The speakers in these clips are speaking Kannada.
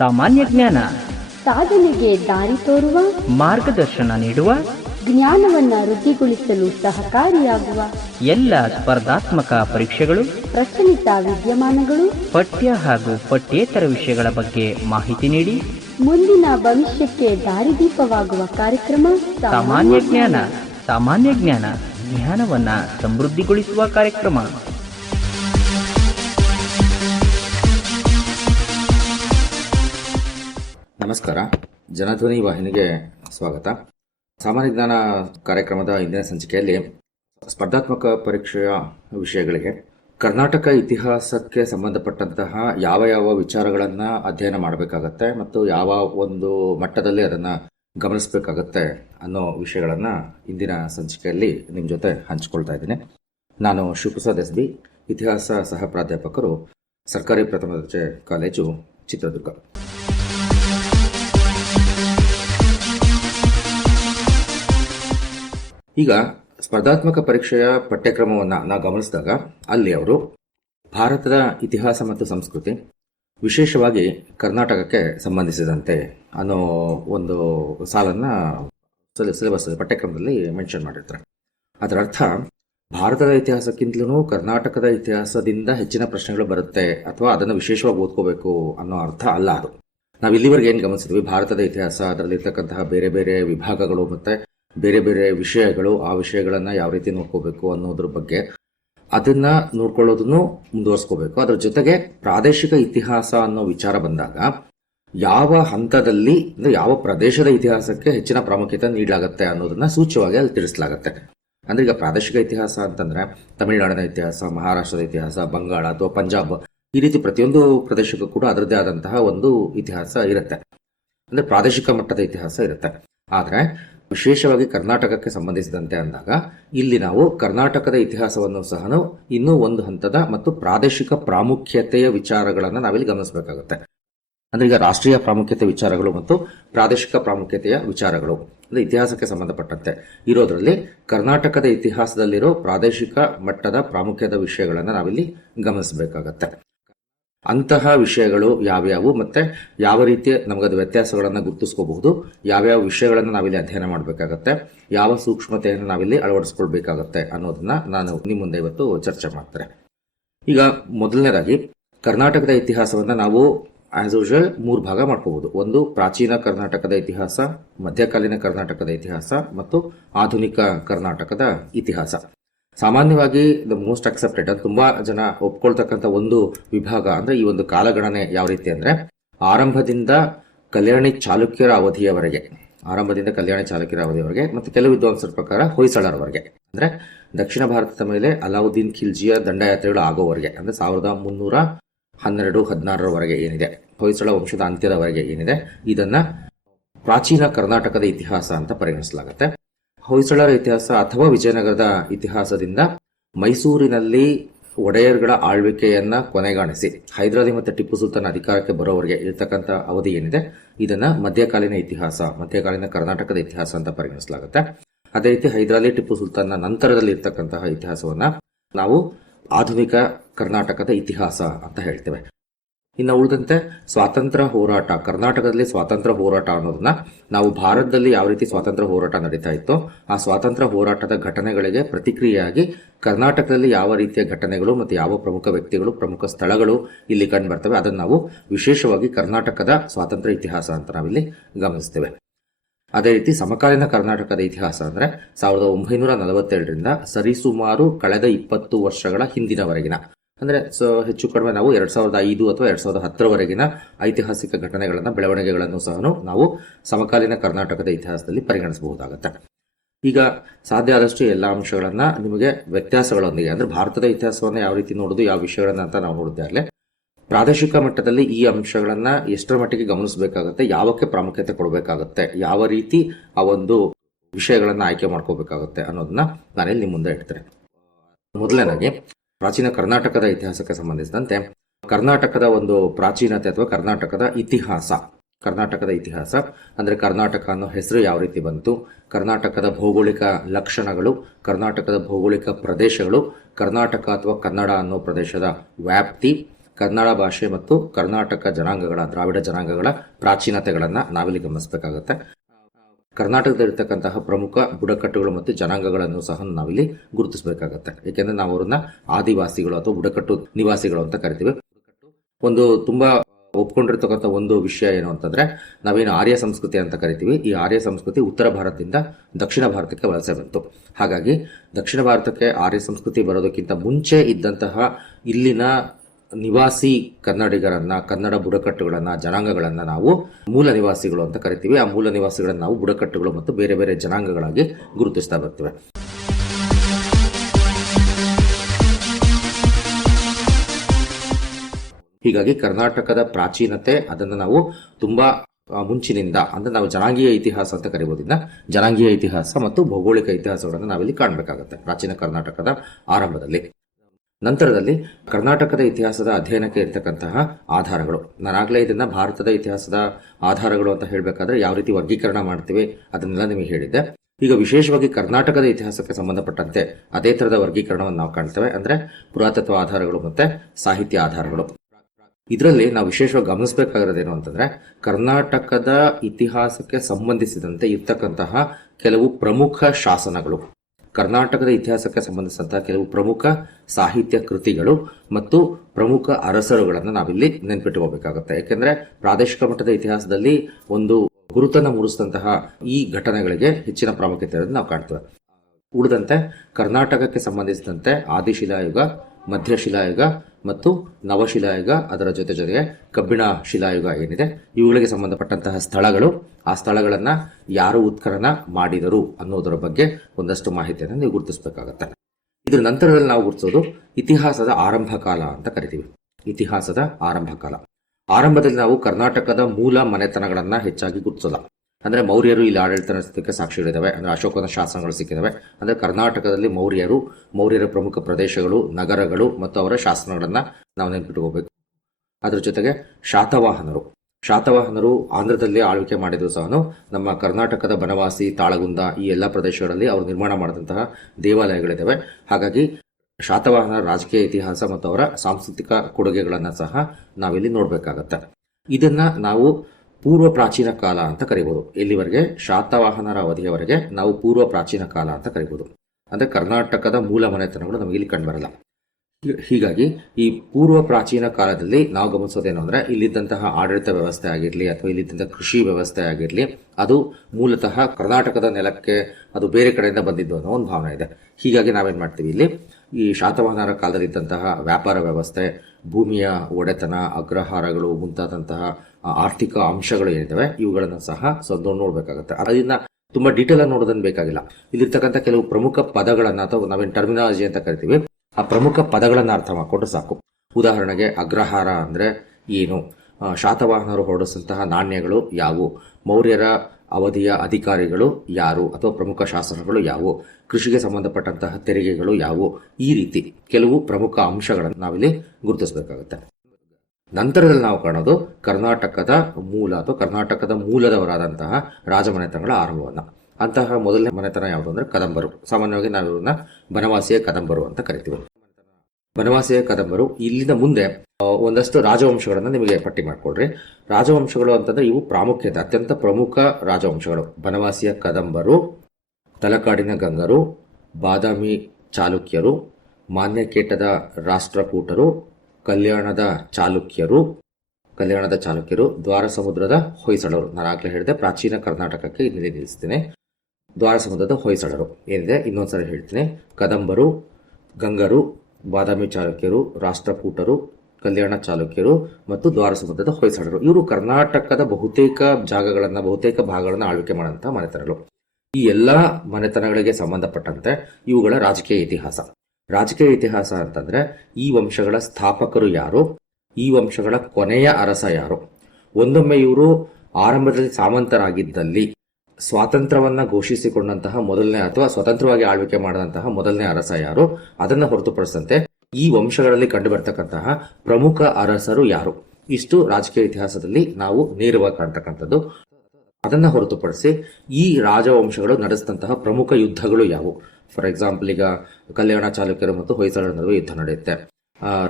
ಸಾಮಾನ್ಯ ಜ್ಞಾನ, ಸಾಧನೆಗೆ ದಾರಿ ತೋರುವ, ಮಾರ್ಗದರ್ಶನ ನೀಡುವ, ಜ್ಞಾನವನ್ನ ವೃದ್ಧಿಗೊಳಿಸಲು ಸಹಕಾರಿಯಾಗುವ ಎಲ್ಲ ಸ್ಪರ್ಧಾತ್ಮಕ ಪರೀಕ್ಷೆಗಳು, ಪ್ರಚಲಿತ ವಿದ್ಯಮಾನಗಳು, ಪಠ್ಯ ಹಾಗೂ ಪಠ್ಯೇತರ ವಿಷಯಗಳ ಬಗ್ಗೆ ಮಾಹಿತಿ ನೀಡಿ ಮುಂದಿನ ಭವಿಷ್ಯಕ್ಕೆ ದಾರಿದೀಪವಾಗುವ ಕಾರ್ಯಕ್ರಮ ಸಾಮಾನ್ಯ ಜ್ಞಾನ. ಸಾಮಾನ್ಯ ಜ್ಞಾನ ಜ್ಞಾನವನ್ನ ಸಮೃದ್ಧಿಗೊಳಿಸುವ ಕಾರ್ಯಕ್ರಮ. ನಮಸ್ಕಾರ. ಜನಧ್ವನಿ ವಾಹಿನಿಗೆ ಸ್ವಾಗತ. ಸಾಮಾನ್ಯ ಜ್ಞಾನ ಕಾರ್ಯಕ್ರಮದ ಇಂದಿನ ಸಂಚಿಕೆಯಲ್ಲಿ ಸ್ಪರ್ಧಾತ್ಮಕ ಪರೀಕ್ಷೆಯ ವಿಷಯಗಳಿಗೆ ಕರ್ನಾಟಕ ಇತಿಹಾಸಕ್ಕೆ ಸಂಬಂಧಪಟ್ಟಂತಹ ಯಾವ ಯಾವ ವಿಚಾರಗಳನ್ನು ಅಧ್ಯಯನ ಮಾಡಬೇಕಾಗತ್ತೆ ಮತ್ತು ಯಾವ ಒಂದು ಮಟ್ಟದಲ್ಲಿ ಅದನ್ನು ಗಮನಿಸಬೇಕಾಗತ್ತೆ ಅನ್ನೋ ವಿಷಯಗಳನ್ನು ಇಂದಿನ ಸಂಚಿಕೆಯಲ್ಲಿ ನಿಮ್ಮ ಜೊತೆ ಹಂಚಿಕೊಳ್ತಾ ಇದ್ದೀನಿ. ನಾನು ಶಿವಪ್ರಸಾದ್ ಎಸ್ ಬಿ, ಇತಿಹಾಸ ಸಹ ಪ್ರಾಧ್ಯಾಪಕರು, ಸರ್ಕಾರಿ ಪ್ರಥಮ ದರ್ಜೆ ಕಾಲೇಜು, ಚಿತ್ರದುರ್ಗ. ಈಗ ಸ್ಪರ್ಧಾತ್ಮಕ ಪರೀಕ್ಷೆಯ ಪಠ್ಯಕ್ರಮವನ್ನು ನಾವು ಗಮನಿಸಿದಾಗ ಅಲ್ಲಿ ಅವರು ಭಾರತದ ಇತಿಹಾಸ ಮತ್ತು ಸಂಸ್ಕೃತಿ, ವಿಶೇಷವಾಗಿ ಕರ್ನಾಟಕಕ್ಕೆ ಸಂಬಂಧಿಸಿದಂತೆ ಅನ್ನೋ ಒಂದು ಸಾಲನ್ನು ಸಿಲೆಬಸ್ ಪಠ್ಯಕ್ರಮದಲ್ಲಿ ಮೆನ್ಷನ್ ಮಾಡಿರ್ತಾರೆ. ಅದರ ಅರ್ಥ ಭಾರತದ ಇತಿಹಾಸಕ್ಕಿಂತಲೂ ಕರ್ನಾಟಕದ ಇತಿಹಾಸದಿಂದ ಹೆಚ್ಚಿನ ಪ್ರಶ್ನೆಗಳು ಬರುತ್ತೆ ಅಥವಾ ಅದನ್ನು ವಿಶೇಷವಾಗಿ ಓದ್ಕೋಬೇಕು ಅನ್ನೋ ಅರ್ಥ ಅಲ್ಲ ಅದು. ನಾವು ಇಲ್ಲಿವರೆಗೆ ಏನು ಗಮನಿಸಿದ್ವಿ, ಭಾರತದ ಇತಿಹಾಸ, ಅದರಲ್ಲಿರ್ತಕ್ಕಂತಹ ಬೇರೆ ಬೇರೆ ವಿಭಾಗಗಳು ಮತ್ತು ಬೇರೆ ಬೇರೆ ವಿಷಯಗಳು, ಆ ವಿಷಯಗಳನ್ನು ಯಾವ ರೀತಿ ನೋಡ್ಕೋಬೇಕು ಅನ್ನೋದ್ರ ಬಗ್ಗೆ ಅದನ್ನು ನೋಡ್ಕೊಳ್ಳೋದನ್ನು ಮುಂದುವರಿಸ್ಕೋಬೇಕು. ಅದರ ಜೊತೆಗೆ ಪ್ರಾದೇಶಿಕ ಇತಿಹಾಸ ಅನ್ನೋ ವಿಚಾರ ಬಂದಾಗ ಯಾವ ಹಂತದಲ್ಲಿ ಅಂದರೆ ಯಾವ ಪ್ರದೇಶದ ಇತಿಹಾಸಕ್ಕೆ ಹೆಚ್ಚಿನ ಪ್ರಾಮುಖ್ಯತೆ ನೀಡಲಾಗುತ್ತೆ ಅನ್ನೋದನ್ನ ಸೂಚ್ಯವಾಗಿ ಅಲ್ಲಿ ತಿಳಿಸಲಾಗುತ್ತೆ. ಅಂದರೆ ಈಗ ಪ್ರಾದೇಶಿಕ ಇತಿಹಾಸ ಅಂತಂದರೆ ತಮಿಳುನಾಡಿನ ಇತಿಹಾಸ, ಮಹಾರಾಷ್ಟ್ರದ ಇತಿಹಾಸ, ಬಂಗಾಳ ಅಥವಾ ಪಂಜಾಬ್, ಈ ರೀತಿ ಪ್ರತಿಯೊಂದು ಪ್ರದೇಶಕ್ಕೂ ಕೂಡ ಅದರದ್ದೇ ಆದಂತಹ ಒಂದು ಇತಿಹಾಸ ಇರುತ್ತೆ, ಅಂದರೆ ಪ್ರಾದೇಶಿಕ ಮಟ್ಟದ ಇತಿಹಾಸ ಇರುತ್ತೆ. ಆದರೆ ವಿಶೇಷವಾಗಿ ಕರ್ನಾಟಕಕ್ಕೆ ಸಂಬಂಧಿಸಿದಂತೆ ಅಂದಾಗ ಇಲ್ಲಿ ನಾವು ಕರ್ನಾಟಕದ ಇತಿಹಾಸವನ್ನು ಸಹ ಇನ್ನೂ ಒಂದು ಹಂತದ ಮತ್ತು ಪ್ರಾದೇಶಿಕ ಪ್ರಾಮುಖ್ಯತೆಯ ವಿಚಾರಗಳನ್ನು ನಾವಿಲ್ಲಿ ಗಮನಿಸಬೇಕಾಗುತ್ತೆ. ಅಂದರೆ ಈಗ ರಾಷ್ಟ್ರೀಯ ಪ್ರಾಮುಖ್ಯತೆ ವಿಚಾರಗಳು ಮತ್ತು ಪ್ರಾದೇಶಿಕ ಪ್ರಾಮುಖ್ಯತೆಯ ವಿಚಾರಗಳು ಅಂದರೆ ಇತಿಹಾಸಕ್ಕೆ ಸಂಬಂಧಪಟ್ಟಂತೆ ಇರೋದ್ರಲ್ಲಿ ಕರ್ನಾಟಕದ ಇತಿಹಾಸದಲ್ಲಿರೋ ಪ್ರಾದೇಶಿಕ ಮಟ್ಟದ ಪ್ರಾಮುಖ್ಯದ ವಿಷಯಗಳನ್ನು ನಾವಿಲ್ಲಿ ಗಮನಿಸಬೇಕಾಗತ್ತೆ. ಅಂತಹ ವಿಷಯಗಳು ಯಾವ್ಯಾವು ಮತ್ತು ಯಾವ ರೀತಿಯ ನಮಗದು ವ್ಯತ್ಯಾಸಗಳನ್ನು ಗುರುತಿಸ್ಕೋಬಹುದು, ಯಾವ್ಯಾವ ವಿಷಯಗಳನ್ನು ನಾವಿಲ್ಲಿ ಅಧ್ಯಯನ ಮಾಡಬೇಕಾಗತ್ತೆ, ಯಾವ ಸೂಕ್ಷ್ಮತೆಯನ್ನು ನಾವಿಲ್ಲಿ ಅಳವಡಿಸ್ಕೊಳ್ಬೇಕಾಗತ್ತೆ ಅನ್ನೋದನ್ನ ನಾನು ನಿಮ್ಮ ಮುಂದೆ ಇವತ್ತು ಚರ್ಚೆ ಮಾಡ್ತಾರೆ. ಈಗ ಮೊದಲನೇದಾಗಿ ಕರ್ನಾಟಕದ ಇತಿಹಾಸವನ್ನು ನಾವು ಆಸ್ ಯೂಶುವಲ್ 3 ಭಾಗ ಮಾಡ್ಕೋಬಹುದು. ಒಂದು ಪ್ರಾಚೀನ ಕರ್ನಾಟಕದ ಇತಿಹಾಸ, ಮಧ್ಯಕಾಲೀನ ಕರ್ನಾಟಕದ ಇತಿಹಾಸ ಮತ್ತು ಆಧುನಿಕ ಕರ್ನಾಟಕದ ಇತಿಹಾಸ. ಸಾಮಾನ್ಯವಾಗಿ ದ ಮೋಸ್ಟ್ ಅಕ್ಸೆಪ್ಟೆಡ್, ತುಂಬಾ ಜನ ಒಪ್ಕೊಳ್ತಕ್ಕಂಥ ಒಂದು ವಿಭಾಗ ಅಂದರೆ ಈ ಒಂದು ಕಾಲಗಣನೆ ಯಾವ ರೀತಿ ಅಂದರೆ ಆರಂಭದಿಂದ ಕಲ್ಯಾಣಿ ಚಾಲುಕ್ಯರ ಅವಧಿಯವರೆಗೆ ಮತ್ತು ಕೆಲವು ವಿದ್ವಾಂಸರ ಪ್ರಕಾರ ಹೊಯ್ಸಳರವರೆಗೆ, ಅಂದರೆ ದಕ್ಷಿಣ ಭಾರತದ ಮೇಲೆ ಅಲಾವುದ್ದೀನ್ ಖಿಲ್ಜಿಯ ದಂಡಯಾತ್ರೆಗಳು ಆಗೋವರೆಗೆ, ಅಂದರೆ 1312-16 ಏನಿದೆ, ಹೊಯ್ಸಳ ವಂಶದ ಅಂತ್ಯದವರೆಗೆ ಏನಿದೆ, ಇದನ್ನ ಪ್ರಾಚೀನ ಕರ್ನಾಟಕದ ಇತಿಹಾಸ ಅಂತ ಪರಿಗಣಿಸಲಾಗುತ್ತೆ. ಹೊಯ್ಸಳರ ಇತಿಹಾಸ ಅಥವಾ ವಿಜಯನಗರದ ಇತಿಹಾಸದಿಂದ ಮೈಸೂರಿನಲ್ಲಿ ಒಡೆಯರ್ಗಳ ಆಳ್ವಿಕೆಯನ್ನ ಕೊನೆಗಾಣಿಸಿ ಹೈದರಾಲಿ ಮತ್ತು ಟಿಪ್ಪು ಸುಲ್ತಾನ್ ಅಧಿಕಾರಕ್ಕೆ ಬರೋವರೆಗೆ ಇರತಕ್ಕಂಥ ಅವಧಿ ಏನಿದೆ, ಇದನ್ನ ಮಧ್ಯಕಾಲೀನ ಕರ್ನಾಟಕದ ಇತಿಹಾಸ ಅಂತ ಪರಿಗಣಿಸಲಾಗುತ್ತೆ. ಅದೇ ರೀತಿ ಹೈದರಾಲಿ ಟಿಪ್ಪು ಸುಲ್ತಾನ್ನ ನಂತರದಲ್ಲಿ ಇರ್ತಕ್ಕಂತಹ ಇತಿಹಾಸವನ್ನ ನಾವು ಆಧುನಿಕ ಕರ್ನಾಟಕದ ಇತಿಹಾಸ ಅಂತ ಹೇಳ್ತೇವೆ. ಇನ್ನು ಉಳಿದಂತೆ ಸ್ವಾತಂತ್ರ್ಯ ಹೋರಾಟ, ಕರ್ನಾಟಕದಲ್ಲಿ ಸ್ವಾತಂತ್ರ್ಯ ಹೋರಾಟ ಅನ್ನೋದನ್ನ ನಾವು ಭಾರತದಲ್ಲಿ ಯಾವ ರೀತಿ ಸ್ವಾತಂತ್ರ್ಯ ಹೋರಾಟ ನಡೀತಾ ಇತ್ತೋ ಆ ಸ್ವಾತಂತ್ರ್ಯ ಹೋರಾಟದ ಘಟನೆಗಳಿಗೆ ಪ್ರತಿಕ್ರಿಯೆಯಾಗಿ ಕರ್ನಾಟಕದಲ್ಲಿ ಯಾವ ರೀತಿಯ ಘಟನೆಗಳು ಮತ್ತು ಯಾವ ಪ್ರಮುಖ ವ್ಯಕ್ತಿಗಳು, ಪ್ರಮುಖ ಸ್ಥಳಗಳು ಇಲ್ಲಿ ಕಂಡು ಬರ್ತವೆ, ಅದನ್ನು ನಾವು ವಿಶೇಷವಾಗಿ ಕರ್ನಾಟಕದ ಸ್ವಾತಂತ್ರ್ಯ ಇತಿಹಾಸ ಅಂತ ನಾವಿಲ್ಲಿ ಗಮನಿಸ್ತೇವೆ. ಅದೇ ರೀತಿ ಸಮಕಾಲೀನ ಕರ್ನಾಟಕದ ಇತಿಹಾಸ ಅಂದರೆ 1947ರಿಂದ ಸರಿಸುಮಾರು ಕಳೆದ 20 ವರ್ಷಗಳ ಹಿಂದಿನವರೆಗಿನ, ಅಂದರೆ ಹೆಚ್ಚು ಕಡಿಮೆ ನಾವು 2005 ಅಥವಾ 2010ರವರೆಗಿನ ಐತಿಹಾಸಿಕ ಘಟನೆಗಳನ್ನು, ಬೆಳವಣಿಗೆಗಳನ್ನು ಸಹ ನಾವು ಸಮಕಾಲೀನ ಕರ್ನಾಟಕದ ಇತಿಹಾಸದಲ್ಲಿ ಪರಿಗಣಿಸಬಹುದಾಗುತ್ತೆ. ಈಗ ಸಾಧ್ಯ ಆದಷ್ಟು ಎಲ್ಲ ಅಂಶಗಳನ್ನು ನಿಮಗೆ ವ್ಯತ್ಯಾಸಗಳೊಂದಿಗೆ, ಅಂದರೆ ಭಾರತದ ಇತಿಹಾಸವನ್ನು ಯಾವ ರೀತಿ ನೋಡೋದು, ಯಾವ ವಿಷಯಗಳನ್ನು ಅಂತ ನಾವು ನೋಡಿದ್ದೆ ಆಗಲೇ ಪ್ರಾದೇಶಿಕ ಮಟ್ಟದಲ್ಲಿ ಈ ಅಂಶಗಳನ್ನು ಎಷ್ಟರ ಮಟ್ಟಿಗೆ ಗಮನಿಸಬೇಕಾಗುತ್ತೆ, ಯಾವಕ್ಕೆ ಪ್ರಾಮುಖ್ಯತೆ ಕೊಡಬೇಕಾಗುತ್ತೆ, ಯಾವ ರೀತಿ ಆ ಒಂದು ವಿಷಯಗಳನ್ನು ಆಯ್ಕೆ ಮಾಡ್ಕೋಬೇಕಾಗುತ್ತೆ ಅನ್ನೋದನ್ನ ನಾನಿಲ್ಲಿ ನಿಮ್ಮ ಮುಂದೆ ಇಡ್ತೇನೆ. ಮೊದಲನೇದಾಗಿ ಪ್ರಾಚೀನ ಕರ್ನಾಟಕದ ಇತಿಹಾಸಕ್ಕೆ ಸಂಬಂಧಿಸಿದಂತೆ ಕರ್ನಾಟಕದ ಒಂದು ಪ್ರಾಚೀನತೆ ಅಥವಾ ಕರ್ನಾಟಕದ ಇತಿಹಾಸ ಅಂದರೆ ಕರ್ನಾಟಕ ಅನ್ನೋ ಹೆಸರು ಯಾವ ರೀತಿ ಬಂತು, ಕರ್ನಾಟಕದ ಭೌಗೋಳಿಕ ಲಕ್ಷಣಗಳು, ಕರ್ನಾಟಕದ ಭೌಗೋಳಿಕ ಪ್ರದೇಶಗಳು, ಕರ್ನಾಟಕ ಅಥವಾ ಕನ್ನಡ ಅನ್ನೋ ಪ್ರದೇಶದ ವ್ಯಾಪ್ತಿ, ಕನ್ನಡ ಭಾಷೆ ಮತ್ತು ಕರ್ನಾಟಕ ಜನಾಂಗಗಳ, ದ್ರಾವಿಡ ಜನಾಂಗಗಳ ಪ್ರಾಚೀನತೆಗಳನ್ನು ನಾವಿಲ್ಲಿ ಗಮನಿಸಬೇಕಾಗುತ್ತೆ. ಕರ್ನಾಟಕದಲ್ಲಿರ್ತಕ್ಕಂತಹ ಪ್ರಮುಖ ಬುಡಕಟ್ಟುಗಳು ಮತ್ತು ಜನಾಂಗಗಳನ್ನು ಸಹ ನಾವಿಲ್ಲಿ ಗುರುತಿಸಬೇಕಾಗತ್ತೆ. ಏಕೆಂದರೆ ನಾವು ಅವ್ರನ್ನ ಆದಿವಾಸಿಗಳು ಅಥವಾ ಬುಡಕಟ್ಟು ನಿವಾಸಿಗಳು ಅಂತ ಕರಿತೀವಿ. ಒಂದು ತುಂಬಾ ಒಪ್ಕೊಂಡಿರ್ತಕ್ಕಂಥ ಒಂದು ವಿಷಯ ಏನು ಅಂತಂದ್ರೆ, ನಾವೇನು ಆರ್ಯ ಸಂಸ್ಕೃತಿ ಅಂತ ಕರಿತೀವಿ, ಈ ಆರ್ಯ ಸಂಸ್ಕೃತಿ ಉತ್ತರ ಭಾರತದಿಂದ ದಕ್ಷಿಣ ಭಾರತಕ್ಕೆ ವಲಸೆ ಬಂತು. ಹಾಗಾಗಿ ದಕ್ಷಿಣ ಭಾರತಕ್ಕೆ ಆರ್ಯ ಸಂಸ್ಕೃತಿ ಬರೋದಕ್ಕಿಂತ ಮುಂಚೆ ಇದ್ದಂತಹ ಇಲ್ಲಿನ ನಿವಾಸಿ ಕನ್ನಡಿಗರನ್ನ, ಕನ್ನಡ ಬುಡಕಟ್ಟುಗಳನ್ನ, ಜನಾಂಗಗಳನ್ನ ನಾವು ಮೂಲ ನಿವಾಸಿಗಳು ಅಂತ ಕರಿತೀವಿ. ಆ ಮೂಲ ನಿವಾಸಿಗಳನ್ನ ನಾವು ಬುಡಕಟ್ಟುಗಳು ಮತ್ತು ಬೇರೆ ಬೇರೆ ಜನಾಂಗಗಳಾಗಿ ಗುರುತಿಸ್ತಾ ಬರ್ತೇವೆ. ಹೀಗಾಗಿ ಕರ್ನಾಟಕದ ಪ್ರಾಚೀನತೆ ಅದನ್ನು ನಾವು ತುಂಬಾ ಮುಂಚಿನಿಂದ, ಅಂದ್ರೆ ನಾವು ಜನಾಂಗೀಯ ಇತಿಹಾಸ ಅಂತ ಕರಿಬೋದ್ರಿಂದ ಜನಾಂಗೀಯ ಇತಿಹಾಸ ಮತ್ತು ಭೌಗೋಳಿಕ ಇತಿಹಾಸಗಳನ್ನು ನಾವಿಲ್ಲಿ ಕಾಣಬೇಕಾಗುತ್ತೆ ಪ್ರಾಚೀನ ಕರ್ನಾಟಕದ ಆರಂಭದಲ್ಲಿ. ನಂತರದಲ್ಲಿ ಕರ್ನಾಟಕದ ಇತಿಹಾಸದ ಅಧ್ಯಯನಕ್ಕೆ ಇರತಕ್ಕಂತಹ ಆಧಾರಗಳು, ನಾನಾಗಲೇ ಇದನ್ನ ಭಾರತದ ಇತಿಹಾಸದ ಆಧಾರಗಳು ಅಂತ ಹೇಳಬೇಕಾದ್ರೆ ಯಾವ ರೀತಿ ವರ್ಗೀಕರಣ ಮಾಡ್ತೀವಿ ಅದನ್ನೆಲ್ಲ ನಿಮಗೆ ಹೇಳಿದ್ದೆ. ಈಗ ವಿಶೇಷವಾಗಿ ಕರ್ನಾಟಕದ ಇತಿಹಾಸಕ್ಕೆ ಸಂಬಂಧಪಟ್ಟಂತೆ ಅದೇ ತರದ ವರ್ಗೀಕರಣವನ್ನು ನಾವು ಕಾಣ್ತೇವೆ. ಅಂದ್ರೆ ಪುರಾತತ್ವ ಆಧಾರಗಳು ಮತ್ತೆ ಸಾಹಿತ್ಯ ಆಧಾರಗಳು. ಇದರಲ್ಲಿ ನಾವು ವಿಶೇಷವಾಗಿ ಗಮನಿಸಬೇಕಾಗಿರೋದೇನು ಅಂತಂದ್ರೆ, ಕರ್ನಾಟಕದ ಇತಿಹಾಸಕ್ಕೆ ಸಂಬಂಧಿಸಿದಂತೆ ಇರ್ತಕ್ಕಂತಹ ಕೆಲವು ಪ್ರಮುಖ ಶಾಸನಗಳು, ಕರ್ನಾಟಕದ ಇತಿಹಾಸಕ್ಕೆ ಸಂಬಂಧಿಸಿದಂತಹ ಕೆಲವು ಪ್ರಮುಖ ಸಾಹಿತ್ಯ ಕೃತಿಗಳು ಮತ್ತು ಪ್ರಮುಖ ಅರಸರುಗಳನ್ನು ನಾವಿಲ್ಲಿ ನೆನಪಿಟ್ಟುಕೋಬೇಕಾಗುತ್ತೆ. ಯಾಕೆಂದ್ರೆ ಪ್ರಾದೇಶಿಕ ಮಟ್ಟದ ಇತಿಹಾಸದಲ್ಲಿ ಒಂದು ಗುರುತನ್ನು ಮೂಡಿಸಿದಂತಹ ಈ ಘಟನೆಗಳಿಗೆ ಹೆಚ್ಚಿನ ಪ್ರಾಮುಖ್ಯತೆ ಇರೋದು ನಾವು ಕಾಣ್ತೇವೆ. ಉಳಿದಂತೆ ಕರ್ನಾಟಕಕ್ಕೆ ಸಂಬಂಧಿಸಿದಂತೆ ಆದಿಶಿಲಾಯುಗ, ಮಧ್ಯಶಿಲಾಯುಗ ಮತ್ತು ನವಶಿಲಾಯುಗ, ಅದರ ಜೊತೆಗೆ ಕಬ್ಬಿಣ ಶಿಲಾಯುಗ ಏನಿದೆ, ಇವುಗಳಿಗೆ ಸಂಬಂಧಪಟ್ಟಂತಹ ಸ್ಥಳಗಳು, ಆ ಸ್ಥಳಗಳನ್ನ ಯಾರು ಉತ್ಖನನ ಮಾಡಿದರು ಅನ್ನೋದರ ಬಗ್ಗೆ ಒಂದಷ್ಟು ಮಾಹಿತಿಯನ್ನು ನೀವು ಗುರುತಿಸಬೇಕಾಗತ್ತೆ. ಇದ್ರ ನಂತರದಲ್ಲಿ ನಾವು ಗುರುತಿಸೋದು ಇತಿಹಾಸದ ಆರಂಭ ಕಾಲ ಅಂತ ಕರಿತೀವಿ. ಇತಿಹಾಸದ ಆರಂಭ ಕಾಲ. ಆರಂಭದಲ್ಲಿ ನಾವು ಕರ್ನಾಟಕದ ಮೂಲ ಮನೆತನಗಳನ್ನ ಹೆಚ್ಚಾಗಿ ಗುರುತಿಸೋಲ್ಲ. ಅಂದ್ರೆ ಮೌರ್ಯರು ಇಲ್ಲಿ ಆಡಳಿತ ನಡೆಸೋದಕ್ಕೆ ಸಾಕ್ಷಿಗಳಿದ್ದಾವೆ. ಅಂದ್ರೆ ಅಶೋಕನ ಶಾಸನಗಳು ಸಿಕ್ಕಿದಾವೆ. ಅಂದ್ರೆ ಕರ್ನಾಟಕದಲ್ಲಿ ಮೌರ್ಯರ ಪ್ರಮುಖ ಪ್ರದೇಶಗಳು, ನಗರಗಳು ಮತ್ತು ಅವರ ಶಾಸನಗಳನ್ನ ನಾವು ನೆನಪಿಟ್ಟುಕೋಬೇಕು. ಅದ್ರ ಜೊತೆಗೆ ಶಾತವಾಹನರು ಆಂಧ್ರದಲ್ಲಿ ಆಳ್ವಿಕೆ ಮಾಡಿದ್ರು ಸಹ ನಮ್ಮ ಕರ್ನಾಟಕದ ಬನವಾಸಿ, ತಾಳಗುಂದ ಈ ಎಲ್ಲ ಪ್ರದೇಶಗಳಲ್ಲಿ ಅವರು ನಿರ್ಮಾಣ ಮಾಡಿದಂತಹ ದೇವಾಲಯಗಳಿದ್ದಾವೆ. ಹಾಗಾಗಿ ಶಾತವಾಹನರ ರಾಜಕೀಯ ಇತಿಹಾಸ ಮತ್ತು ಅವರ ಸಾಂಸ್ಕೃತಿಕ ಕೊಡುಗೆಗಳನ್ನ ಸಹ ನಾವಿಲ್ಲಿ ನೋಡ್ಬೇಕಾಗತ್ತೆ. ಇದನ್ನ ನಾವು ಪೂರ್ವ ಪ್ರಾಚೀನ ಕಾಲ ಅಂತ ಕರಿಬಹುದು. ಎಲ್ಲಿವರೆಗೆ? ಶಾತವಾಹನರ ಅವಧಿಯವರೆಗೆ ನಾವು ಪೂರ್ವ ಪ್ರಾಚೀನ ಕಾಲ ಅಂತ ಕರಿಬಹುದು. ಅಂದ್ರೆ ಕರ್ನಾಟಕದ ಮೂಲ ಮನೆತನಗಳು ನಮಗೆ ಇಲ್ಲಿ ಕಂಡುಬರಲ್ಲ. ಹೀಗಾಗಿ ಈ ಪೂರ್ವ ಪ್ರಾಚೀನ ಕಾಲದಲ್ಲಿ ನಾವು ಗಮನಿಸೋದೇನು ಅಂದ್ರೆ, ಇಲ್ಲಿದ್ದಂತಹ ಆಡಳಿತ ವ್ಯವಸ್ಥೆ ಆಗಿರ್ಲಿ ಅಥವಾ ಇಲ್ಲಿದ್ದಂತಹ ಕೃಷಿ ವ್ಯವಸ್ಥೆ ಆಗಿರ್ಲಿ, ಅದು ಮೂಲತಃ ಕರ್ನಾಟಕದ ನೆಲಕ್ಕೆ ಅದು ಬೇರೆ ಕಡೆಯಿಂದ ಬಂದಿದ್ದು ಅನ್ನೋ ಒಂದು ಭಾವನೆ ಇದೆ. ಹೀಗಾಗಿ ನಾವೇನ್ ಮಾಡ್ತೀವಿ, ಇಲ್ಲಿ ಈ ಶಾತವಾಹನರ ಕಾಲದಲ್ಲಿದ್ದಂತಹ ವ್ಯಾಪಾರ ವ್ಯವಸ್ಥೆ, ಭೂಮಿಯ ಒಡೆತನ, ಅಗ್ರಹಾರಗಳು ಮುಂತಾದಂತಹ ಆರ್ಥಿಕ ಅಂಶಗಳು ಏನಿದ್ದಾವೆ ಇವುಗಳನ್ನು ಸಹ ನೋಡ್ಬೇಕಾಗತ್ತೆ. ಅದನ್ನ ತುಂಬಾ ಡೀಟೇಲ್ ಆಗಿ ನೋಡೋದನ್ನ ಬೇಕಾಗಿಲ್ಲ. ಇಲ್ಲಿರ್ತಕ್ಕಂಥ ಕೆಲವು ಪ್ರಮುಖ ಪದಗಳನ್ನ ಅಥವಾ ನಾವೇನು ಟರ್ಮಿನಾಲಜಿ ಅಂತ ಕರಿತೀವಿ, ಆ ಪ್ರಮುಖ ಪದಗಳನ್ನ ಅರ್ಥ ಮಾಡಿಕೊಂಡ್ರೆ ಸಾಕು. ಉದಾಹರಣೆಗೆ ಅಗ್ರಹಾರ ಅಂದ್ರೆ ಏನು, ಶಾತವಾಹನರು ಹೊರಡಿಸಿದಂತಹ ನಾಣ್ಯಗಳು ಯಾವುವು, ಮೌರ್ಯರ ಅವಧಿಯ ಅಧಿಕಾರಿಗಳು ಯಾರು ಅಥವಾ ಪ್ರಮುಖ ಶಾಸನಗಳು ಯಾವುವು, ಕೃಷಿಗೆ ಸಂಬಂಧಪಟ್ಟಂತಹ ತೆರಿಗೆಗಳು ಯಾವುವು, ಈ ರೀತಿ ಕೆಲವು ಪ್ರಮುಖ ಅಂಶಗಳನ್ನು ನಾವಿಲ್ಲಿ ಗುರುತಿಸಬೇಕಾಗುತ್ತೆ. ನಂತರದಲ್ಲಿ ನಾವು ಕಾಣೋದು ಕರ್ನಾಟಕದ ಮೂಲ ಅಥವಾ ಕರ್ನಾಟಕದ ಮೂಲದವರಾದಂತಹ ರಾಜಮನೆತನಗಳ ಆರಂಭವನ್ನ. ಅಂತಹ ಮೊದಲನೇ ಮನೆತನ ಯಾವುದು ಅಂದ್ರೆ ಕದಂಬರು. ಸಾಮಾನ್ಯವಾಗಿ ನಾವು ಇವ್ರನ್ನ ಬನವಾಸಿಯ ಕದಂಬರು ಅಂತ ಕರಿತೀವಿ. ಬನವಾಸಿಯ ಕದಂಬರು. ಇಲ್ಲಿಂದ ಮುಂದೆ ಒಂದಷ್ಟು ರಾಜವಂಶಗಳನ್ನ ನಿಮಗೆ ಪಟ್ಟಿ ಮಾಡ್ಕೊಡ್ರಿ. ರಾಜವಂಶಗಳು ಅಂತಂದ್ರೆ ಇವು ಪ್ರಾಮುಖ್ಯತೆ ಅತ್ಯಂತ ಪ್ರಮುಖ ರಾಜವಂಶಗಳು. ಬನವಾಸಿಯ ಕದಂಬರು, ತಲಕಾಡಿನ ಗಂಗರು, ಬಾದಾಮಿ ಚಾಲುಕ್ಯರು, ಮಾನ್ಯಕೇಟದ ರಾಷ್ಟ್ರಕೂಟರು, ಕಲ್ಯಾಣದ ಚಾಲುಕ್ಯರು, ದ್ವಾರ ಸಮುದ್ರದ ಹೊಯ್ಸಳರು. ನಾನು ಆಗ್ಲೇ ಹೇಳಿದೆ ಪ್ರಾಚೀನ ಕರ್ನಾಟಕಕ್ಕೆ ಇಲ್ಲಿ ನಿಲ್ಲಿಸ್ತೇನೆ. ದ್ವಾರ ಸಮುದ್ರದ ಹೊಯ್ಸಳರು ಏನಿದೆ ಇನ್ನೊಂದ್ಸರಿ ಹೇಳ್ತೀನಿ. ಕದಂಬರು, ಗಂಗರು, ಬಾದಾಮಿ ಚಾಲುಕ್ಯರು, ರಾಷ್ಟ್ರಕೂಟರು, ಕಲ್ಯಾಣ ಚಾಲುಕ್ಯರು ಮತ್ತು ದ್ವಾರ ಸಮುದ್ರದ ಹೊಯ್ಸಳರು. ಇವರು ಕರ್ನಾಟಕದ ಬಹುತೇಕ ಭಾಗಗಳನ್ನ ಆಳ್ವಿಕೆ ಮಾಡುವಂತಹ ಮನೆತನಗಳು. ಈ ಎಲ್ಲಾ ಮನೆತನಗಳಿಗೆ ಸಂಬಂಧಪಟ್ಟಂತೆ ಇವುಗಳ ರಾಜಕೀಯ ಇತಿಹಾಸ ಅಂತಂದ್ರೆ ಈ ವಂಶಗಳ ಸ್ಥಾಪಕರು ಯಾರು, ಈ ವಂಶಗಳ ಕೊನೆಯ ಅರಸ ಯಾರು, ಒಂದೊಮ್ಮೆ ಇವರು ಆರಂಭದಲ್ಲಿ ಸಾಮಂತರಾಗಿದ್ದಲ್ಲಿ ಸ್ವಾತಂತ್ರ್ಯವನ್ನ ಘೋಷಿಸಿಕೊಂಡಂತಹ ಮೊದಲನೇ ಅಥವಾ ಸ್ವತಂತ್ರವಾಗಿ ಆಳ್ವಿಕೆ ಮಾಡಿದಂತಹ ಮೊದಲನೇ ಅರಸ ಯಾರು, ಅದನ್ನ ಹೊರತುಪಡಿಸಂತೆ ಈ ವಂಶಗಳಲ್ಲಿ ಕಂಡು ಬರ್ತಕ್ಕಂತಹ ಪ್ರಮುಖ ಅರಸರು ಯಾರು, ಇಷ್ಟು ರಾಜಕೀಯ ಇತಿಹಾಸದಲ್ಲಿ ನಾವು ನೇರವಾಗಿ ಕಾಣ್ತಕ್ಕಂಥದ್ದು. ಅದನ್ನ ಹೊರತುಪಡಿಸಿ ಈ ರಾಜವಂಶಗಳು ನಡೆಸಿದಂತಹ ಪ್ರಮುಖ ಯುದ್ಧಗಳು ಯಾವುವು. ಫಾರ್ ಎಕ್ಸಾಂಪಲ್, ಈಗ ಕಲ್ಯಾಣ ಚಾಲುಕ್ಯರು ಮತ್ತು ಹೊಯ್ಸಳರ ನಡುವೆ ಯುದ್ಧ ನಡೆಯುತ್ತೆ.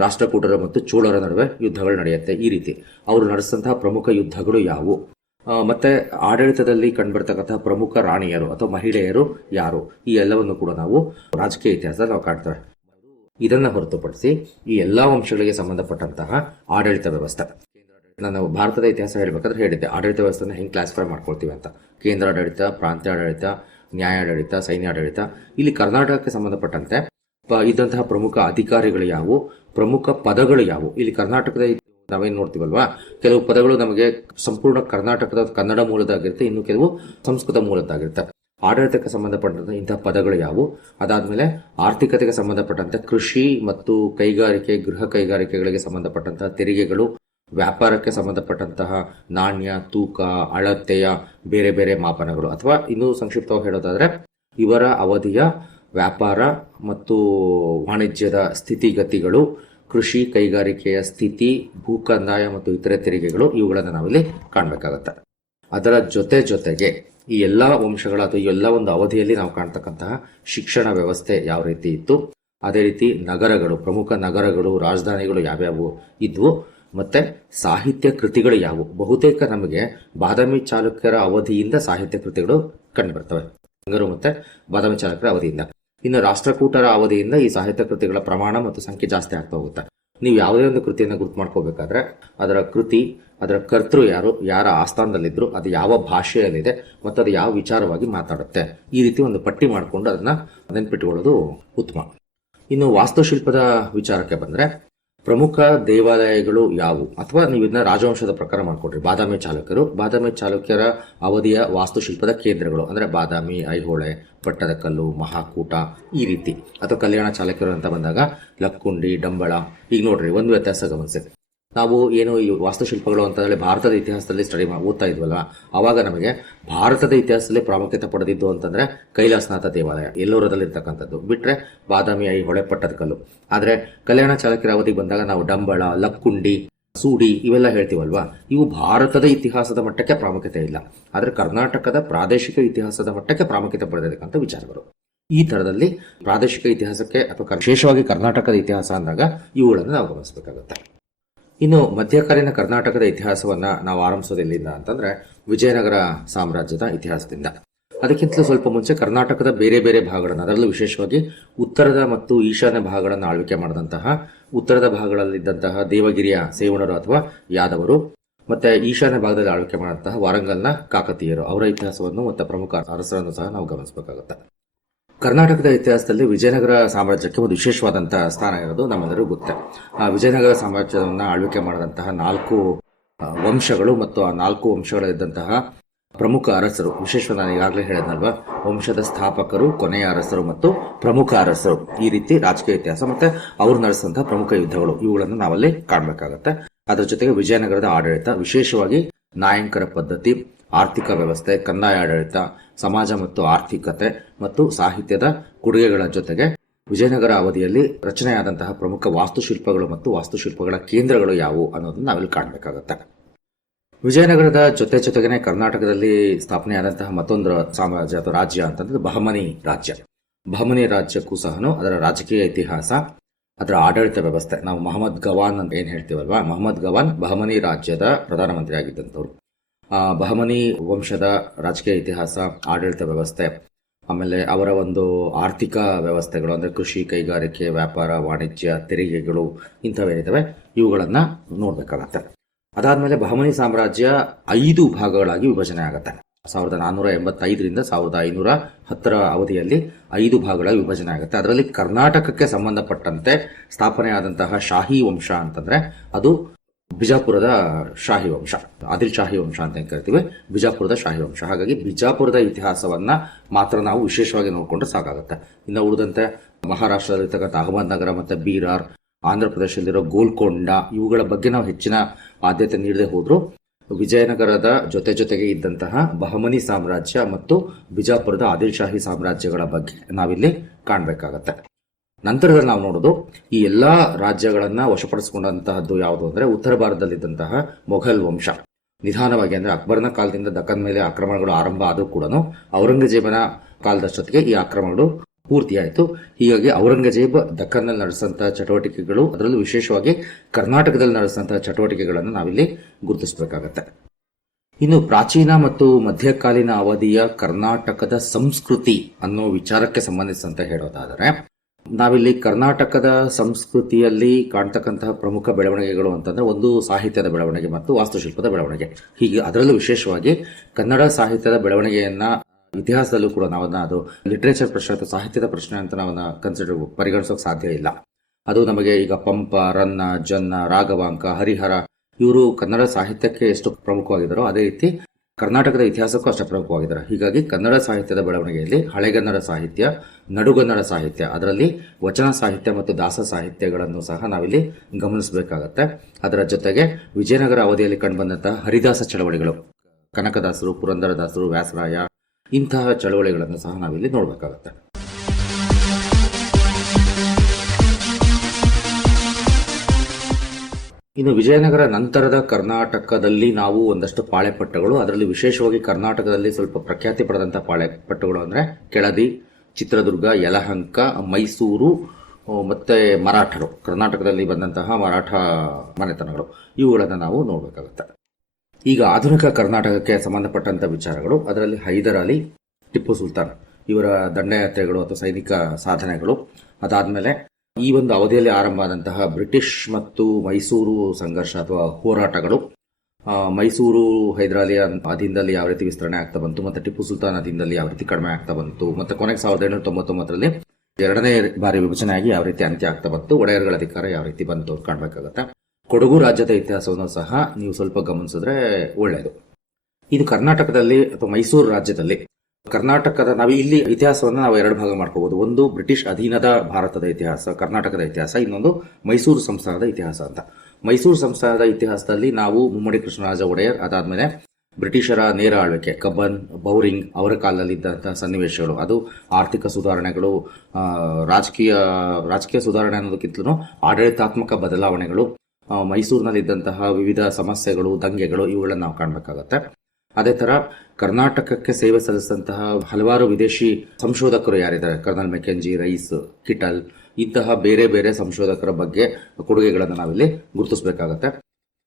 ರಾಷ್ಟ್ರಕೂಟರ ಮತ್ತು ಚೋಳರ ನಡುವೆ ಯುದ್ಧಗಳು ನಡೆಯುತ್ತೆ. ಈ ರೀತಿ ಅವರು ನಡೆಸಿದಂತಹ ಪ್ರಮುಖ ಯುದ್ಧಗಳು ಯಾವುವು, ಮತ್ತೆ ಆಡಳಿತದಲ್ಲಿ ಕಂಡುಬರ್ತಕ್ಕಂತಹ ಪ್ರಮುಖ ರಾಣಿಯರು ಅಥವಾ ಮಹಿಳೆಯರು ಯಾರು, ಈ ಎಲ್ಲವನ್ನು ಕೂಡ ನಾವು ರಾಜಕೀಯ ಇತಿಹಾಸದಲ್ಲಿ ನಾವು ಕಾಣ್ತೇವೆ. ಇದನ್ನ ಹೊರತುಪಡಿಸಿ ಈ ಎಲ್ಲಾ ಅಂಶಗಳಿಗೆ ಸಂಬಂಧಪಟ್ಟಂತಹ ಆಡಳಿತ ವ್ಯವಸ್ಥೆ, ನಾನು ಭಾರತದ ಇತಿಹಾಸ ಹೇಳ್ಬೇಕಾದ್ರೆ ಹೇಳಿದ್ದೆ ಆಡಳಿತ ವ್ಯವಸ್ಥೆನ ಹೆಂಗೆ ಕ್ಲಾಸಿಫೈ ಮಾಡ್ಕೊಳ್ತೀವಿ ಅಂತ. ಕೇಂದ್ರ ಆಡಳಿತ, ಪ್ರಾಂತ್ಯ ಆಡಳಿತ, ನ್ಯಾಯಾಡಳಿತ, ಸೈನ್ಯಾಡಳಿತ. ಇಲ್ಲಿ ಕರ್ನಾಟಕಕ್ಕೆ ಸಂಬಂಧಪಟ್ಟಂತೆ ಇದ್ದಂತಹ ಪ್ರಮುಖ ಅಧಿಕಾರಿಗಳು ಯಾವುವು, ಪ್ರಮುಖ ಪದಗಳು ಯಾವುವು. ಇಲ್ಲಿ ಕರ್ನಾಟಕದ ನಾವೇನು ನೋಡ್ತೀವಲ್ವಾ, ಕೆಲವು ಪದಗಳು ನಮಗೆ ಸಂಪೂರ್ಣ ಕರ್ನಾಟಕದ ಕನ್ನಡ ಮೂಲದಾಗಿರುತ್ತೆ, ಇನ್ನು ಕೆಲವು ಸಂಸ್ಕೃತ ಮೂಲದಾಗಿರುತ್ತೆ. ಆಡಳಿತಕ್ಕೆ ಸಂಬಂಧಪಟ್ಟಂತೆ ಇಂತಹ ಪದಗಳು ಯಾವುವು. ಅದಾದ್ಮೇಲೆ ಆರ್ಥಿಕತೆಗೆ ಸಂಬಂಧಪಟ್ಟಂತೆ ಕೃಷಿ ಮತ್ತು ಕೈಗಾರಿಕೆ, ಗೃಹ ಕೈಗಾರಿಕೆಗಳಿಗೆ ಸಂಬಂಧಪಟ್ಟಂತಹ ತೆರಿಗೆಗಳು, ವ್ಯಾಪಾರಕ್ಕೆ ಸಂಬಂಧಪಟ್ಟಂತಹ ನಾಣ್ಯ, ತೂಕ, ಅಳತೆಯ ಬೇರೆ ಬೇರೆ ಮಾಪನಗಳು, ಅಥವಾ ಇನ್ನೂ ಸಂಕ್ಷಿಪ್ತವಾಗಿ ಹೇಳೋದಾದ್ರೆ ಇವರ ಅವಧಿಯ ವ್ಯಾಪಾರ ಮತ್ತು ವಾಣಿಜ್ಯದ ಸ್ಥಿತಿಗತಿಗಳು, ಕೃಷಿ ಕೈಗಾರಿಕೆಯ ಸ್ಥಿತಿ, ಭೂ ಕಂದಾಯ ಮತ್ತು ಇತರೆ ತೆರಿಗೆಗಳು, ಇವುಗಳನ್ನು ನಾವಿಲ್ಲಿ ಕಾಣಬೇಕಾಗತ್ತೆ. ಅದರ ಜೊತೆಗೆ ಈ ಎಲ್ಲ ವಂಶಗಳ ಅಥವಾ ಈ ಎಲ್ಲ ಒಂದು ಅವಧಿಯಲ್ಲಿ ನಾವು ಕಾಣ್ತಕ್ಕಂತಹ ಶಿಕ್ಷಣ ವ್ಯವಸ್ಥೆ ಯಾವ ರೀತಿ ಇತ್ತು, ಅದೇ ರೀತಿ ನಗರಗಳು, ಪ್ರಮುಖ ನಗರಗಳು, ರಾಜಧಾನಿಗಳು ಯಾವ್ಯಾವು ಇದ್ವು, ಮತ್ತೆ ಸಾಹಿತ್ಯ ಕೃತಿಗಳು ಯಾವುವು. ಬಹುತೇಕ ನಮಗೆ ಬಾದಾಮಿ ಚಾಲುಕ್ಯರ ಅವಧಿಯಿಂದ ಸಾಹಿತ್ಯ ಕೃತಿಗಳು ಕಂಡು ಬರ್ತವೆ, ಗಂಗರು ಮತ್ತೆ ಬಾದಾಮಿ ಚಾಲುಕ್ಯರ ಅವಧಿಯಿಂದ. ಇನ್ನು ರಾಷ್ಟ್ರಕೂಟರ ಅವಧಿಯಿಂದ ಈ ಸಾಹಿತ್ಯ ಕೃತಿಗಳ ಪ್ರಮಾಣ ಮತ್ತು ಸಂಖ್ಯೆ ಜಾಸ್ತಿ ಆಗ್ತಾ ಹೋಗುತ್ತೆ. ನೀವು ಯಾವುದೇ ಒಂದು ಕೃತಿಯನ್ನು ಗುರುತು ಮಾಡ್ಕೋಬೇಕಾದ್ರೆ ಅದರ ಕೃತಿ, ಅದರ ಕರ್ತೃ ಯಾರು, ಯಾರ ಆಸ್ಥಾನದಲ್ಲಿದ್ರು, ಅದು ಯಾವ ಭಾಷೆಯಲ್ಲಿದೆ ಮತ್ತು ಅದು ಯಾವ ವಿಚಾರವಾಗಿ ಮಾತಾಡುತ್ತೆ, ಈ ರೀತಿ ಒಂದು ಪಟ್ಟಿ ಮಾಡಿಕೊಂಡು ಅದನ್ನ ನೆನ್ಪಿಟ್ಟುಕೊಳ್ಳೋದು ಉತ್ತಮ. ಇನ್ನು ವಾಸ್ತುಶಿಲ್ಪದ ವಿಚಾರಕ್ಕೆ ಬಂದ್ರೆ ಪ್ರಮುಖ ದೇವಾಲಯಗಳು ಯಾವುವು, ಅಥವಾ ನೀವು ಇದನ್ನ ರಾಜವಂಶದ ಪ್ರಕಾರ ಮಾಡ್ಕೊಡ್ರಿ. ಬಾದಾಮಿ ಚಾಲುಕ್ಯರ ಅವಧಿಯ ವಾಸ್ತುಶಿಲ್ಪದ ಕೇಂದ್ರಗಳು ಅಂದ್ರೆ ಬಾದಾಮಿ, ಐಹೊಳೆ, ಪಟ್ಟದಕಲ್ಲು, ಮಹಾಕೂಟ, ಈ ರೀತಿ. ಅಥವಾ ಕಲ್ಯಾಣ ಚಾಲುಕ್ಯರು ಅಂತ ಬಂದಾಗ ಲಕ್ಕುಂಡಿ, ಡಂಬಳ. ಈಗ ನೋಡ್ರಿ, ಒಂದು ವ್ಯತ್ಯಾಸ ಗಮನಿಸಿ. ನಾವು ಏನು ಈ ವಾಸ್ತುಶಿಲ್ಪಗಳು ಅಂತಂದ್ರೆ ಭಾರತದ ಇತಿಹಾಸದಲ್ಲಿ ಓದ್ತಾ ಇದ್ವಲ್ಲ, ಅವಾಗ ನಮಗೆ ಭಾರತದ ಇತಿಹಾಸದಲ್ಲಿ ಪ್ರಾಮುಖ್ಯತೆ ಪಡೆದಿದ್ದು ಅಂತಂದ್ರೆ ಕೈಲಾಸನಾಥ ದೇವಾಲಯ ಎಲ್ಲೋರದಲ್ಲಿರ್ತಕ್ಕಂಥದ್ದು, ಬಿಟ್ರೆ ಬಾದಾಮಿ, ಐಹೊಳೆ, ಪಟ್ಟದಕಲ್ಲು. ಆದ್ರೆ ಕಲ್ಯಾಣ ಚಾಲುಕ್ಯರ ಅವಧಿಗೆ ಬಂದಾಗ ನಾವು ಡಂಬಳ, ಲಕ್ಕುಂಡಿ, ಸೂಡಿ ಇವೆಲ್ಲ ಹೇಳ್ತೀವಲ್ವಾ, ಇವು ಭಾರತದ ಇತಿಹಾಸದ ಮಟ್ಟಕ್ಕೆ ಪ್ರಾಮುಖ್ಯತೆ ಇಲ್ಲ, ಆದ್ರೆ ಕರ್ನಾಟಕದ ಪ್ರಾದೇಶಿಕ ಇತಿಹಾಸದ ಮಟ್ಟಕ್ಕೆ ಪ್ರಾಮುಖ್ಯತೆ ಪಡೆದಿರ್ತಕ್ಕಂಥ ವಿಚಾರಗಳು. ಈ ತರದಲ್ಲಿ ಪ್ರಾದೇಶಿಕ ಇತಿಹಾಸಕ್ಕೆ ಅಥವಾ ವಿಶೇಷವಾಗಿ ಕರ್ನಾಟಕದ ಇತಿಹಾಸ ಅಂದಾಗ ಇವುಗಳನ್ನು ನಾವು ಗಮನಿಸಬೇಕಾಗುತ್ತೆ. ಇನ್ನು ಮಧ್ಯಕಾಲೀನ ಕರ್ನಾಟಕದ ಇತಿಹಾಸವನ್ನ ನಾವು ಆರಂಭಿಸೋದೆಲ್ಲಿಂದ ಅಂತಂದ್ರೆ ವಿಜಯನಗರ ಸಾಮ್ರಾಜ್ಯದ ಇತಿಹಾಸದಿಂದ. ಅದಕ್ಕಿಂತಲೂ ಸ್ವಲ್ಪ ಮುಂಚೆ ಕರ್ನಾಟಕದ ಬೇರೆ ಬೇರೆ ಭಾಗಗಳನ್ನು, ಅದರಲ್ಲೂ ವಿಶೇಷವಾಗಿ ಉತ್ತರದ ಮತ್ತು ಈಶಾನ್ಯ ಭಾಗಗಳನ್ನು ಆಳ್ವಿಕೆ ಮಾಡಿದಂತಹ, ಉತ್ತರದ ಭಾಗಗಳಲ್ಲಿದ್ದಂತಹ ದೇವಗಿರಿಯ ಸೇವಣರು ಅಥವಾ ಯಾದವರು, ಮತ್ತೆ ಈಶಾನ್ಯ ಭಾಗದಲ್ಲಿ ಆಳ್ವಿಕೆ ಮಾಡಿದಂತಹ ವಾರಂಗಲ್ನ ಕಾಕತೀಯರು, ಅವರ ಇತಿಹಾಸವನ್ನು ಮತ್ತು ಪ್ರಮುಖ ಅರಸರನ್ನು ಸಹ ನಾವು ಗಮನಿಸಬೇಕಾಗುತ್ತೆ. ಕರ್ನಾಟಕದ ಇತಿಹಾಸದಲ್ಲಿ ವಿಜಯನಗರ ಸಾಮ್ರಾಜ್ಯಕ್ಕೆ ಒಂದು ವಿಶೇಷವಾದಂತಹ ಸ್ಥಾನ ಇರೋದು ನಮ್ಮೆಲ್ಲರಿಗೂ ಗೊತ್ತೇ. ಆ ವಿಜಯನಗರ ಸಾಮ್ರಾಜ್ಯವನ್ನು ಆಳ್ವಿಕೆ ಮಾಡಿದಂತಹ 4 ವಂಶಗಳು ಮತ್ತು ಆ 4 ವಂಶಗಳಲ್ಲಿದ್ದಂತಹ ಪ್ರಮುಖ ಅರಸರು, ವಿಶೇಷವಾಗಿ ನಾನು ಈಗಾಗಲೇ ಹೇಳಿದ್ನಲ್ವಾ, ವಂಶದ ಸ್ಥಾಪಕರು, ಕೊನೆಯ ಅರಸರು ಮತ್ತು ಪ್ರಮುಖ ಅರಸರು, ಈ ರೀತಿ ರಾಜಕೀಯ ಇತಿಹಾಸ ಮತ್ತೆ ಅವರು ನಡೆಸಿದಂತಹ ಪ್ರಮುಖ ಯುದ್ಧಗಳು, ಇವುಗಳನ್ನು ನಾವಲ್ಲಿ ಕಾಣಬೇಕಾಗತ್ತೆ. ಅದರ ಜೊತೆಗೆ ವಿಜಯನಗರದ ಆಡಳಿತ, ವಿಶೇಷವಾಗಿ ನಾಯಂಕರ ಪದ್ಧತಿ, ಆರ್ಥಿಕ ವ್ಯವಸ್ಥೆ, ಕಂದಾಯ ಆಡಳಿತ, ಸಮಾಜ ಮತ್ತು ಆರ್ಥಿಕತೆ ಮತ್ತು ಸಾಹಿತ್ಯದ ಕೊಡುಗೆಗಳ ಜೊತೆಗೆ ವಿಜಯನಗರ ಅವಧಿಯಲ್ಲಿ ರಚನೆಯಾದಂತಹ ಪ್ರಮುಖ ವಾಸ್ತುಶಿಲ್ಪಗಳು ಮತ್ತು ವಾಸ್ತುಶಿಲ್ಪಗಳ ಕೇಂದ್ರಗಳು ಯಾವುವು ಅನ್ನೋದನ್ನ ನಾವಿಲ್ಲಿ ಕಾಣಬೇಕಾಗುತ್ತೆ. ವಿಜಯನಗರದ ಜೊತೆಗೇನೆ ಕರ್ನಾಟಕದಲ್ಲಿ ಸ್ಥಾಪನೆಯಾದಂತಹ ಮತ್ತೊಂದು ಸಾಮ್ರಾಜ್ಯ ಅಥವಾ ರಾಜ್ಯ ಅಂತಂದ್ರೆ ಬಹಮನಿ ರಾಜ್ಯ. ಬಹಮನಿ ರಾಜ್ಯಕ್ಕೂ ಸಹ ಅದರ ರಾಜಕೀಯ ಇತಿಹಾಸ, ಅದರ ಆಡಳಿತ ವ್ಯವಸ್ಥೆ, ನಾವು ಮಹಮ್ಮದ್ ಗವಾನ್ ಅಂತ ಏನ್ ಹೇಳ್ತೀವಲ್ವಾ, ಮಹಮ್ಮದ್ ಗವಾನ್ ಬಹಮನಿ ರಾಜ್ಯದ ಪ್ರಧಾನಮಂತ್ರಿ ಆಗಿದ್ದಂಥವ್ರು. ಬಹಮನಿ ವಂಶದ ರಾಜಕೀಯ ಇತಿಹಾಸ, ಆಡಳಿತ ವ್ಯವಸ್ಥೆ, ಆಮೇಲೆ ಅವರ ಒಂದು ಆರ್ಥಿಕ ವ್ಯವಸ್ಥೆಗಳು ಅಂದ್ರೆ ಕೃಷಿ, ಕೈಗಾರಿಕೆ, ವ್ಯಾಪಾರ, ವಾಣಿಜ್ಯ, ತೆರಿಗೆಗಳು ಇಂಥವೇನಿದ್ದಾವೆ ಇವುಗಳನ್ನ ನೋಡ್ಬೇಕಾಗತ್ತೆ. ಅದಾದ್ಮೇಲೆ ಬಹಮನಿ ಸಾಮ್ರಾಜ್ಯ 5 ಭಾಗಗಳಾಗಿ ವಿಭಜನೆ ಆಗುತ್ತೆ. 1485ರಿಂದ 1510ರ ಅವಧಿಯಲ್ಲಿ 5 ಭಾಗಗಳಾಗಿ ವಿಭಜನೆ ಆಗುತ್ತೆ. ಅದರಲ್ಲಿ ಕರ್ನಾಟಕಕ್ಕೆ ಸಂಬಂಧಪಟ್ಟಂತೆ ಸ್ಥಾಪನೆಯಾದಂತಹ ಶಾಹಿ ವಂಶ ಅಂತಂದ್ರೆ ಅದು ಬಿಜಾಪುರದ ಶಾಹಿ ವಂಶ, ಆದಿಲ್ ಶಾಹಿ ವಂಶ ಅಂತ ಕರಿತೀವಿ, ಬಿಜಾಪುರದ ಶಾಹಿ ವಂಶ. ಹಾಗಾಗಿ ಬಿಜಾಪುರದ ಇತಿಹಾಸವನ್ನ ಮಾತ್ರ ನಾವು ವಿಶೇಷವಾಗಿ ನೋಡ್ಕೊಂಡ್ರೆ ಸಾಕಾಗುತ್ತೆ. ಇನ್ನು ಉಳಿದಂತೆ ಮಹಾರಾಷ್ಟ್ರದಲ್ಲಿರ್ತಕ್ಕಂಥ ಅಹಮದ್ ನಗರ ಮತ್ತೆ ಬೀರಾರ್, ಆಂಧ್ರ ಪ್ರದೇಶದಲ್ಲಿರೋ ಗೋಲ್ಕೊಂಡ, ಇವುಗಳ ಬಗ್ಗೆ ನಾವು ಹೆಚ್ಚಿನ ಆದ್ಯತೆ ನೀಡದೆ ಹೋದ್ರು ವಿಜಯನಗರದ ಜೊತೆಗೆ ಇದ್ದಂತಹ ಬಹಮನಿ ಸಾಮ್ರಾಜ್ಯ ಮತ್ತು ಬಿಜಾಪುರದ ಆದಿಲ್ ಶಾಹಿ ಸಾಮ್ರಾಜ್ಯಗಳ ಬಗ್ಗೆ ನಾವಿಲ್ಲಿ ಕಾಣಬೇಕಾಗತ್ತೆ. ನಂತರದಲ್ಲಿ ನಾವು ನೋಡೋದು ಈ ಎಲ್ಲಾ ರಾಜ್ಯಗಳನ್ನ ವಶಪಡಿಸಿಕೊಂಡಂತಹದ್ದು ಯಾವುದು ಅಂದ್ರೆ ಉತ್ತರ ಭಾರತದಲ್ಲಿದ್ದಂತಹ ಮೊಘಲ್ ವಂಶ. ನಿಧಾನವಾಗಿ ಅಂದ್ರೆ ಅಕ್ಬರ್ನ ಕಾಲದಿಂದ ದಕ್ಕನ್ ಮೇಲೆ ಆಕ್ರಮಣಗಳು ಆರಂಭ ಆದರೂ ಕೂಡ ಔರಂಗಜೇಬನ ಕಾಲದಷ್ಟೊತ್ತಿಗೆ ಈ ಆಕ್ರಮಣಗಳು ಪೂರ್ತಿಯಾಯಿತು. ಹೀಗಾಗಿ ಔರಂಗಜೇಬ್ ದಕ್ಕನ್ನಲ್ಲಿ ನಡೆಸಿದಂತಹ ಚಟುವಟಿಕೆಗಳು, ಅದರಲ್ಲೂ ವಿಶೇಷವಾಗಿ ಕರ್ನಾಟಕದಲ್ಲಿ ನಡೆಸಿದಂತಹ ಚಟುವಟಿಕೆಗಳನ್ನು ನಾವಿಲ್ಲಿ ಗುರುತಿಸಬೇಕಾಗತ್ತೆ. ಇನ್ನು ಪ್ರಾಚೀನ ಮತ್ತು ಮಧ್ಯಕಾಲೀನ ಅವಧಿಯ ಕರ್ನಾಟಕದ ಸಂಸ್ಕೃತಿ ಅನ್ನೋ ವಿಚಾರಕ್ಕೆ ಸಂಬಂಧಿಸಿದಂತೆ ಹೇಳೋದಾದರೆ, ನಾವಿಲ್ಲಿ ಕರ್ನಾಟಕದ ಸಂಸ್ಕೃತಿಯಲ್ಲಿ ಕಾಣ್ತಕ್ಕಂತಹ ಪ್ರಮುಖ ಬೆಳವಣಿಗೆಗಳು ಅಂತಂದ್ರೆ ಒಂದು ಸಾಹಿತ್ಯದ ಬೆಳವಣಿಗೆ ಮತ್ತು ವಾಸ್ತುಶಿಲ್ಪದ ಬೆಳವಣಿಗೆ. ಹೀಗೆ ಅದರಲ್ಲೂ ವಿಶೇಷವಾಗಿ ಕನ್ನಡ ಸಾಹಿತ್ಯದ ಬೆಳವಣಿಗೆಯನ್ನ ಇತಿಹಾಸದಲ್ಲೂ ಕೂಡ ನಾವನ್ನ ಅದು ಲಿಟರೇಚರ್ ಪ್ರಶ್ನೆ ಅಥವಾ ಸಾಹಿತ್ಯದ ಪ್ರಶ್ನೆ ಅಂತ ನಾವನ್ನ ಪರಿಗಣಿಸೋಕೆ ಸಾಧ್ಯ ಇಲ್ಲ. ಅದು ನಮಗೆ ಈಗ ಪಂಪ, ರನ್ನ, ಜನ್ನ, ರಾಘವಾಂಕ, ಹರಿಹರ ಇವರು ಕನ್ನಡ ಸಾಹಿತ್ಯಕ್ಕೆ ಎಷ್ಟು ಪ್ರಮುಖವಾಗಿದ್ದಾರೋ ಅದೇ ರೀತಿ ಕರ್ನಾಟಕದ ಇತಿಹಾಸಕ್ಕೂ ಅಷ್ಟೇ ಪ್ರಮುಖವಾಗಿದ್ದಾರೆ. ಹೀಗಾಗಿ ಕನ್ನಡ ಸಾಹಿತ್ಯದ ಬೆಳವಣಿಗೆಯಲ್ಲಿ ಹಳೆಗನ್ನಡ ಸಾಹಿತ್ಯ, ನಡುಗನ್ನಡ ಸಾಹಿತ್ಯ, ಅದರಲ್ಲಿ ವಚನ ಸಾಹಿತ್ಯ ಮತ್ತು ದಾಸ ಸಾಹಿತ್ಯಗಳನ್ನು ಸಹ ನಾವಿಲ್ಲಿ ಗಮನಿಸಬೇಕಾಗತ್ತೆ. ಅದರ ಜೊತೆಗೆ ವಿಜಯನಗರ ಅವಧಿಯಲ್ಲಿ ಕಂಡುಬಂದಂತಹ ಹರಿದಾಸ ಚಳವಳಿಗಳು, ಕನಕದಾಸರು, ಪುರಂದರದಾಸರು, ವ್ಯಾಸರಾಯ ಇಂತಹ ಚಳವಳಿಗಳನ್ನು ಸಹ ನಾವಿಲ್ಲಿ ನೋಡಬೇಕಾಗತ್ತೆ. ಇನ್ನು ವಿಜಯನಗರ ನಂತರದ ಕರ್ನಾಟಕದಲ್ಲಿ ನಾವು ಒಂದಷ್ಟು ಪಾಳೆಪಟ್ಟಗಳು, ಅದರಲ್ಲಿ ವಿಶೇಷವಾಗಿ ಕರ್ನಾಟಕದಲ್ಲಿ ಸ್ವಲ್ಪ ಪ್ರಖ್ಯಾತಿ ಪಡೆದಂತಹ ಪಾಳೆಪಟ್ಟಗಳು ಅಂದರೆ ಕೆಳದಿ, ಚಿತ್ರದುರ್ಗ, ಯಲಹಂಕ, ಮೈಸೂರು ಮತ್ತೆ ಮರಾಠರು, ಕರ್ನಾಟಕದಲ್ಲಿ ಬಂದಂತಹ ಮರಾಠ ಮನೆತನಗಳು, ಇವುಗಳನ್ನು ನಾವು ನೋಡಬೇಕಾಗುತ್ತೆ. ಈಗ ಆಧುನಿಕ ಕರ್ನಾಟಕಕ್ಕೆ ಸಂಬಂಧಪಟ್ಟಂತ ವಿಚಾರಗಳು, ಅದರಲ್ಲಿ ಹೈದರ್ ಅಲಿ, ಟಿಪ್ಪು ಸುಲ್ತಾನ್ ಇವರ ದಂಡಯಾತ್ರೆಗಳು ಅಥವಾ ಸೈನಿಕ ಸಾಧನೆಗಳು, ಅದಾದ್ಮೇಲೆ ಈ ಒಂದು ಅವಧಿಯಲ್ಲಿ ಆರಂಭ ಆದಂತಹ ಬ್ರಿಟಿಷ್ ಮತ್ತು ಮೈಸೂರು ಸಂಘರ್ಷ ಅಥವಾ ಹೋರಾಟಗಳು, ಮೈಸೂರು ಹೈದರ್ ಅಲಿ ಅಧೀನದಲ್ಲಿ ಯಾವ ರೀತಿ ವಿಸ್ತರಣೆ ಆಗ್ತಾ ಬಂತು, ಮತ್ತೆ ಟಿಪ್ಪು ಸುಲ್ತಾನ್ ಅಧೀನದಲ್ಲಿ ಯಾವ ರೀತಿ ಕಡಿಮೆ ಆಗ್ತಾ ಬಂತು, ಮತ್ತೆ ಕೊನೆಗೆ 1799ರಲ್ಲಿ ಎರಡನೇ ಬಾರಿ ವಿಭಜನೆಯಾಗಿ ಯಾವ ರೀತಿ ಅಂತ್ಯ ಆಗ್ತಾ ಬಂತು, ಒಡೆಯರ್ಗಳ ಅಧಿಕಾರ ಯಾವ ರೀತಿ ಬಂತು ಅಂತ ಕಾಣಬೇಕಾಗತ್ತೆ. ಕೊಡಗು ರಾಜ್ಯದ ಇತಿಹಾಸವನ್ನು ಸಹ ನೀವು ಸ್ವಲ್ಪ ಗಮನಿಸಿದ್ರೆ ಒಳ್ಳೆಯದು. ಇದು ಕರ್ನಾಟಕದಲ್ಲಿ ಅಥವಾ ಮೈಸೂರು ರಾಜ್ಯದಲ್ಲಿ ಕರ್ನಾಟಕದ ನಾವು ಇಲ್ಲಿ ಇತಿಹಾಸವನ್ನು ನಾವು ಎರಡು ಭಾಗ ಮಾಡ್ಕೋಬಹುದು. ಒಂದು ಬ್ರಿಟಿಷ್ ಅಧೀನದ ಭಾರತದ ಇತಿಹಾಸ, ಕರ್ನಾಟಕದ ಇತಿಹಾಸ, ಇನ್ನೊಂದು ಮೈಸೂರು ಸಂಸ್ಥಾನದ ಇತಿಹಾಸ ಅಂತ. ಮೈಸೂರು ಸಂಸ್ಥಾನದ ಇತಿಹಾಸದಲ್ಲಿ ನಾವು ಮುಮ್ಮಡಿ ಕೃಷ್ಣರಾಜ ಒಡೆಯರ್, ಅದಾದ್ಮೇಲೆ ಬ್ರಿಟಿಷರ ನೇರ ಆಳ್ವಿಕೆ, ಕಬ್ಬನ್, ಬೌರಿಂಗ್ ಅವರ ಕಾಲದಲ್ಲಿ ಇದ್ದಂತಹ ಸನ್ನಿವೇಶಗಳು, ಅದು ಆರ್ಥಿಕ ಸುಧಾರಣೆಗಳು, ರಾಜಕೀಯ ಸುಧಾರಣೆ ಅನ್ನೋದಕ್ಕಿಂತಲೂ ಆಡಳಿತಾತ್ಮಕ ಬದಲಾವಣೆಗಳು, ಮೈಸೂರಿನಲ್ಲಿದ್ದಂತಹ ವಿವಿಧ ಸಮಸ್ಯೆಗಳು, ದಂಗೆಗಳು, ಇವುಗಳನ್ನು ನಾವು ಕಾಣಬೇಕಾಗತ್ತೆ. ಅದೇ ತರ ಕರ್ನಾಟಕಕ್ಕೆ ಸೇವೆ ಸಲ್ಲಿಸಿದಂತಹ ಹಲವಾರು ವಿದೇಶಿ ಸಂಶೋಧಕರು ಯಾರಿದ್ದಾರೆ, ಕರ್ನಲ್ ಮೆಕೆಂಜಿ, ರೈಸ್, ಕಿಟಲ್, ಇಂತಹ ಬೇರೆ ಬೇರೆ ಸಂಶೋಧಕರ ಬಗ್ಗೆ ಕೊಡುಗೆಗಳನ್ನು ನಾವಿಲ್ಲಿ ಗುರುತಿಸಬೇಕಾಗತ್ತೆ.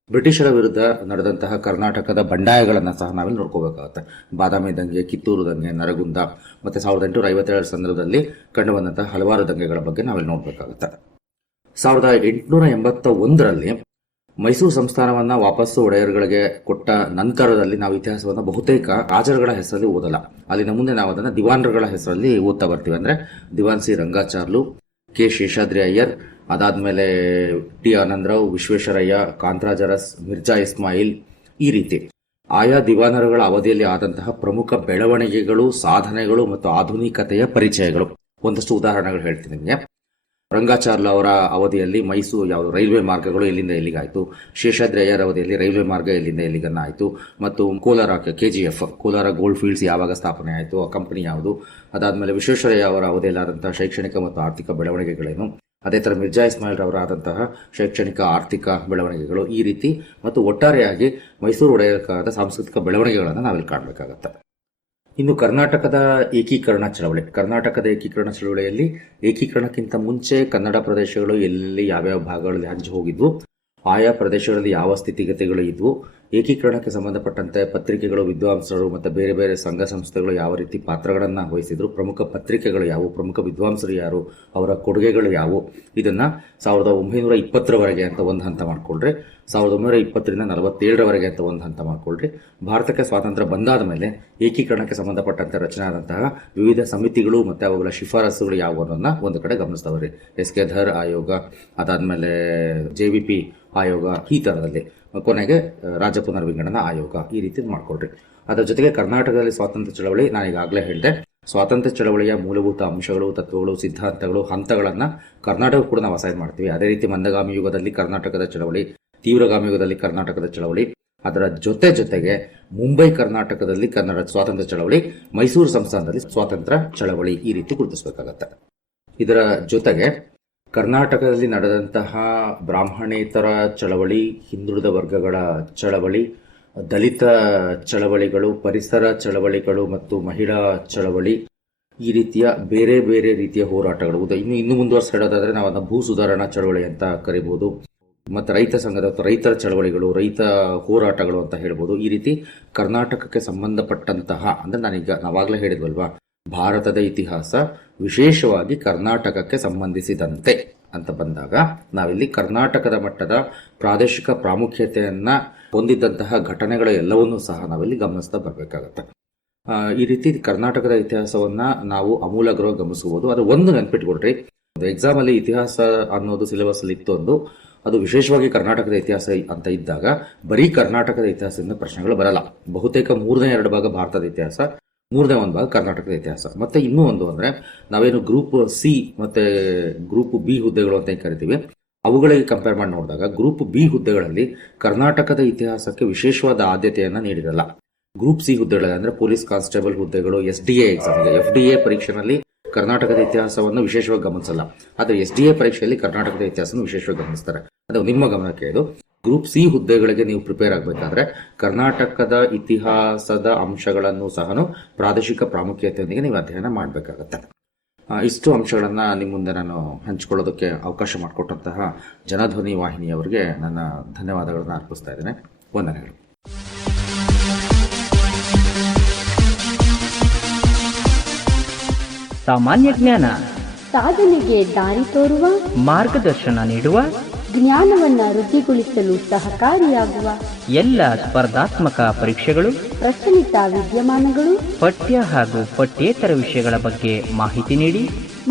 ಬ್ರಿಟಿಷರ ವಿರುದ್ಧ ನಡೆದಂತಹ ಕರ್ನಾಟಕದ ಬಂಡಾಯಗಳನ್ನು ಸಹ ನಾವಿಲ್ಲಿ ನೋಡ್ಕೋಬೇಕಾಗತ್ತೆ. ಬಾದಾಮಿ ದಂಗೆ, ಕಿತ್ತೂರು ದಂಗೆ, ನರಗುಂದ, ಮತ್ತೆ 1857 ಸಂದರ್ಭದಲ್ಲಿ ಕಂಡುಬಂದಂತಹ ಹಲವಾರು ದಂಗೆಗಳ ಬಗ್ಗೆ ನಾವಿಲ್ಲಿ ನೋಡಬೇಕಾಗುತ್ತೆ. 1881ರಲ್ಲಿ ಮೈಸೂರು ಸಂಸ್ಥಾನವನ್ನ ವಾಪಸ್ಸು ಒಡೆಯರ್ಗಳಿಗೆ ಕೊಟ್ಟ ನಂತರದಲ್ಲಿ ನಾವು ಇತಿಹಾಸವನ್ನು ಬಹುತೇಕ ರಾಜರುಗಳ ಹೆಸರಲ್ಲಿ ಓದಲ್ಲ. ಅಲ್ಲಿನ ಮುಂದೆ ನಾವು ಅದನ್ನು ದಿವಾನರುಗಳ ಹೆಸರಲ್ಲಿ ಓದ್ತಾ ಬರ್ತೀವಿ. ಅಂದ್ರೆ ದಿವಾನ್ ಸಿ ರಂಗಾಚಾರ್ಲು, ಕೆ ಶೇಷಾದ್ರಿ ಅಯ್ಯರ್, ಅದಾದ್ಮೇಲೆ ಟಿ ಆನಂದರಾವ್, ವಿಶ್ವೇಶ್ವರಯ್ಯ, ಕಾಂತರಾಜರಸ್, ಮಿರ್ಜಾ ಇಸ್ಮಾಯಿಲ್, ಈ ರೀತಿ ಆಯಾ ದಿವಾನರುಗಳ ಅವಧಿಯಲ್ಲಿ ಆದಂತಹ ಪ್ರಮುಖ ಬೆಳವಣಿಗೆಗಳು, ಸಾಧನೆಗಳು ಮತ್ತು ಆಧುನಿಕತೆಯ ಪರಿಚಯಗಳು. ಒಂದಷ್ಟು ಉದಾಹರಣೆಗಳು ಹೇಳ್ತೀನಿ ನಿಮಗೆ. ರಂಗಾಚಾರ್ಲ ಅವರ ಅವಧಿಯಲ್ಲಿ ಮೈಸೂರು ರೈಲ್ವೆ ಮಾರ್ಗಗಳು ಎಲ್ಲಿಂದ ಎಲ್ಲಿಗಾಯಿತು, ಶೇಷಾದ್ರಿ ಅಯ್ಯರ್ ಅವಧಿಯಲ್ಲಿ ರೈಲ್ವೆ ಮಾರ್ಗ ಎಲ್ಲಿಂದ ಎಲ್ಲಿಗನ್ನ ಆಯಿತು, ಮತ್ತು Kolar KGF Kolar gold fields ಯಾವಾಗ ಸ್ಥಾಪನೆ ಆಯಿತು, ಆ ಕಂಪನಿ ಯಾವುದು, ಅದಾದಮೇಲೆ ವಿಶ್ವೇಶ್ವರಯ್ಯ ಅವರ ಅವಧಿಯಲ್ಲಾದಂತಹ ಶೈಕ್ಷಣಿಕ ಮತ್ತು ಆರ್ಥಿಕ ಬೆಳವಣಿಗೆಗಳೇನು, ಅದೇ ಥರ ಮಿರ್ಜಾ ಇಸ್ಮಾಯಿಲ್ ಅವರ ಆದಂತಹ ಶೈಕ್ಷಣಿಕ ಆರ್ಥಿಕ ಬೆಳವಣಿಗೆಗಳು, ಈ ರೀತಿ ಮತ್ತು ಒಟ್ಟಾರೆಯಾಗಿ ಮೈಸೂರು ಒಡೆಯರ ಕಾಲದ ಸಾಂಸ್ಕೃತಿಕ ಬೆಳವಣಿಗೆಗಳನ್ನು ನಾವಿಲ್ಲಿ ಕಾಣಬೇಕಾಗತ್ತೆ. ಇನ್ನು ಕರ್ನಾಟಕದ ಏಕೀಕರಣ ಚಳವಳಿಯಲ್ಲಿ ಏಕೀಕರಣಕ್ಕಿಂತ ಮುಂಚೆ ಕನ್ನಡ ಪ್ರದೇಶಗಳು ಎಲ್ಲಿ ಯಾವ್ಯಾವ ಭಾಗಗಳಲ್ಲಿ ಹಂಚಿ ಹೋಗಿದ್ವು, ಆಯಾ ಪ್ರದೇಶಗಳಲ್ಲಿ ಯಾವ ಸ್ಥಿತಿಗತಿಗಳು ಇದ್ವು, ಏಕೀಕರಣಕ್ಕೆ ಸಂಬಂಧಪಟ್ಟಂತೆ ಪತ್ರಿಕೆಗಳು, ವಿದ್ವಾಂಸರು ಮತ್ತು ಬೇರೆ ಬೇರೆ ಸಂಘ ಸಂಸ್ಥೆಗಳು ಯಾವ ರೀತಿ ಪಾತ್ರಗಳನ್ನು ವಹಿಸಿದ್ರು, ಪ್ರಮುಖ ಪತ್ರಿಕೆಗಳು ಯಾವುವು, ಪ್ರಮುಖ ವಿದ್ವಾಂಸರು ಯಾರು, ಅವರ ಕೊಡುಗೆಗಳು ಯಾವುವು, ಇದನ್ನ 1920ರವರೆಗೆ ಅಂತ ಒಂದು ಹಂತ ಮಾಡ್ಕೊಳ್ರಿ, 1920ರಿಂದ 47ರವರೆಗೆ ಅಂತ ಒಂದು ಹಂತ ಮಾಡ್ಕೊಳ್ರಿ. ಭಾರತಕ್ಕೆ ಸ್ವಾತಂತ್ರ್ಯ ಬಂದಾದ ಮೇಲೆ ಏಕೀಕರಣಕ್ಕೆ ಸಂಬಂಧಪಟ್ಟಂತೆ ರಚನೆ ಆದಂತಹ ವಿವಿಧ ಸಮಿತಿಗಳು ಮತ್ತು ಅವುಗಳ ಶಿಫಾರಸುಗಳು ಯಾವುವನ್ನ ಒಂದು ಕಡೆ ಗಮನಿಸ್ತಾವ್ರಿ. SK ಧರ್ ಆಯೋಗ, ಅದಾದ್ಮೇಲೆ JVP ಆಯೋಗ, ಈ ಥರದಲ್ಲಿ ಕೊನೆಗೆ ರಾಜ್ಯ ಪುನರ್ವಿಂಗಡನಾ ಆಯೋಗ, ಈ ರೀತಿ ಮಾಡ್ಕೊಳ್ರಿ. ಅದರ ಜೊತೆಗೆ ಕರ್ನಾಟಕದಲ್ಲಿ ಸ್ವಾತಂತ್ರ್ಯ ಚಳವಳಿ, ನಾನು ಈಗಾಗಲೇ ಹೇಳಿದೆ, ಸ್ವಾತಂತ್ರ್ಯ ಚಳವಳಿಯ ಮೂಲಭೂತ ಅಂಶಗಳು, ತತ್ವಗಳು, ಸಿದ್ಧಾಂತಗಳು, ಹಂತಗಳನ್ನು ಕರ್ನಾಟಕ ಕೂಡ ನಾವು ಅಸೈನ್ ಮಾಡ್ತೀವಿ. ಅದೇ ರೀತಿ ಮಂದಗಾಮಿ ಯುಗದಲ್ಲಿ ಕರ್ನಾಟಕದ ಚಳವಳಿ, ತೀವ್ರಗಾಮಿ ಯುಗದಲ್ಲಿ ಕರ್ನಾಟಕದ ಚಳವಳಿ, ಅದರ ಜೊತೆಗೆ ಮುಂಬೈ ಕರ್ನಾಟಕದಲ್ಲಿ ಕನ್ನಡ ಸ್ವಾತಂತ್ರ್ಯ ಚಳವಳಿ, ಮೈಸೂರು ಸಂಸ್ಥಾನದಲ್ಲಿ ಸ್ವಾತಂತ್ರ್ಯ ಚಳವಳಿ, ಈ ರೀತಿ ಗುರುತಿಸಬೇಕಾಗತ್ತೆ. ಇದರ ಜೊತೆಗೆ ಕರ್ನಾಟಕದಲ್ಲಿ ನಡೆದಂತಹ ಬ್ರಾಹ್ಮಣೇತರ ಚಳವಳಿ, ಹಿಂದುಳಿದ ವರ್ಗಗಳ ಚಳವಳಿ, ದಲಿತ ಚಳವಳಿಗಳು, ಪರಿಸರ ಚಳವಳಿಗಳು ಮತ್ತು ಮಹಿಳಾ ಚಳವಳಿ, ಈ ರೀತಿಯ ಬೇರೆ ಬೇರೆ ರೀತಿಯ ಹೋರಾಟಗಳು ಇನ್ನು ಮುಂದುವರೆಸಿ ಹೇಳೋದಾದ್ರೆ ನಾವು ಅದನ್ನ ಭೂ ಸುಧಾರಣಾ ಚಳವಳಿ ಅಂತ ಕರಿಬಹುದು, ಮತ್ತು ರೈತ ಸಂಘದ ಅಥವಾ ರೈತರ ಚಳವಳಿಗಳು, ರೈತ ಹೋರಾಟಗಳು ಅಂತ ಹೇಳ್ಬೋದು. ಈ ರೀತಿ ಕರ್ನಾಟಕಕ್ಕೆ ಸಂಬಂಧಪಟ್ಟಂತಹ ಅಂದ್ರೆ ನಾವಾಗಲೇ ಹೇಳಿದ್ವಲ್ವಾ, ಭಾರತದ ಇತಿಹಾಸ ವಿಶೇಷವಾಗಿ ಕರ್ನಾಟಕಕ್ಕೆ ಸಂಬಂಧಿಸಿದಂತೆ ಅಂತ ಬಂದಾಗ ನಾವಿಲ್ಲಿ ಕರ್ನಾಟಕದ ಮಟ್ಟದ ಪ್ರಾದೇಶಿಕ ಪ್ರಾಮುಖ್ಯತೆಯನ್ನ ಹೊಂದಿದ್ದಂತಹ ಘಟನೆಗಳ ಎಲ್ಲವನ್ನೂ ಸಹ ನಾವಿಲ್ಲಿ ಗಮನಿಸ್ತಾ ಬರಬೇಕಾಗತ್ತೆ. ಈ ರೀತಿ ಕರ್ನಾಟಕದ ಇತಿಹಾಸವನ್ನ ನಾವು ಅಮೂಲಾಗ್ರವಾಗಿ ಗಮನಿಸಬಹುದು. ಅದು ಒಂದು ನೆನ್ಪಿಟ್ಕೊಡ್ರಿ, ಎಕ್ಸಾಮ್ ಅಲ್ಲಿ ಇತಿಹಾಸ ಅನ್ನೋದು ಸಿಲೆಬಸ್ ಅಲ್ಲಿ ಇತ್ತು, ಅದು ವಿಶೇಷವಾಗಿ ಕರ್ನಾಟಕದ ಇತಿಹಾಸ ಅಂತ ಇದ್ದಾಗ ಬರೀ ಕರ್ನಾಟಕದ ಇತಿಹಾಸದಿಂದ ಪ್ರಶ್ನೆಗಳು ಬರಲ್ಲ. ಬಹುತೇಕ 2/3 ಭಾಗ ಭಾರತದ ಇತಿಹಾಸ, 1/3 ಭಾಗ ಕರ್ನಾಟಕದ ಇತಿಹಾಸ. ಮತ್ತೆ ಇನ್ನೂ ಒಂದು ಅಂದ್ರೆ ನಾವೇನು ಗ್ರೂಪ್ ಸಿ ಮತ್ತೆ ಗ್ರೂಪ್ ಬಿ ಹುದ್ದೆಗಳು ಅಂತ ಕರಿತೀವಿ, ಅವುಗಳಿಗೆ ಕಂಪೇರ್ ಮಾಡಿ ನೋಡಿದಾಗ ಗ್ರೂಪ್ ಬಿ ಹುದ್ದೆಗಳಲ್ಲಿ ಕರ್ನಾಟಕದ ಇತಿಹಾಸಕ್ಕೆ ವಿಶೇಷವಾದ ಆದ್ಯತೆಯನ್ನ ನೀಡಿರಲ್ಲ. ಗ್ರೂಪ್ ಸಿ ಹುದ್ದೆಗಳಲ್ಲಿ ಅಂದ್ರೆ ಪೊಲೀಸ್ ಕಾನ್ಸ್ಟೇಬಲ್ ಹುದ್ದೆಗಳು, SDA ಎಕ್ಸಾಮ್ ಇದೆ, FDA ಪರೀಕ್ಷೆನಲ್ಲಿ ಕರ್ನಾಟಕದ ಇತಿಹಾಸವನ್ನು ವಿಶೇಷವಾಗಿ ಗಮನಿಸಲ್ಲ. ಆದರೆ SDA ಪರೀಕ್ಷೆಯಲ್ಲಿ ಕರ್ನಾಟಕದ ಇತಿಹಾಸವನ್ನು ವಿಶೇಷವಾಗಿ ಗಮನಿಸ್ತಾರೆ. ಅದು ನಿಮ್ಮ ಗಮನಕ್ಕೆ ಇದು. ಗ್ರೂಪ್ ಸಿ ಹುದ್ದೆಗಳಿಗೆ ನೀವು ಪ್ರಿಪೇರ್ ಆಗಬೇಕಾದ್ರೆ ಕರ್ನಾಟಕದ ಇತಿಹಾಸದ ಅಂಶಗಳನ್ನು ಸಹ ಪ್ರಾದೇಶಿಕ ಪ್ರಾಮುಖ್ಯತೆಯೊಂದಿಗೆ ನೀವು ಅಧ್ಯಯನ ಮಾಡಬೇಕಾಗತ್ತೆ. ಇಷ್ಟು ಅಂಶಗಳನ್ನು ನಿಮ್ಮ ಮುಂದೆ ನಾನು ಹಂಚಿಕೊಳ್ಳೋದಕ್ಕೆ ಅವಕಾಶ ಮಾಡಿಕೊಟ್ಟಂತಹ ಜನಧ್ವನಿ ವಾಹಿನಿಯವರಿಗೆ ನನ್ನ ಧನ್ಯವಾದಗಳನ್ನು ಅರ್ಪಿಸ್ತಾ ಇದ್ದೇನೆ. ವಂದನೆಗಳು. ಸಾಮಾನ್ಯ ಜ್ಞಾನ ಸಾಧನೆಗೆ ದಾರಿ ತೋರುವ, ಮಾರ್ಗದರ್ಶನ ನೀಡುವ, ಜ್ಞಾನವನ್ನ ವೃದ್ಧಿಗೊಳಿಸಲು ಸಹಕಾರಿಯಾಗುವ ಎಲ್ಲ ಸ್ಪರ್ಧಾತ್ಮಕ ಪರೀಕ್ಷೆಗಳು, ಪ್ರಚಲಿತ ವಿದ್ಯಮಾನಗಳು, ಪಠ್ಯ ಹಾಗೂ ಪಠ್ಯೇತರ ವಿಷಯಗಳ ಬಗ್ಗೆ ಮಾಹಿತಿ ನೀಡಿ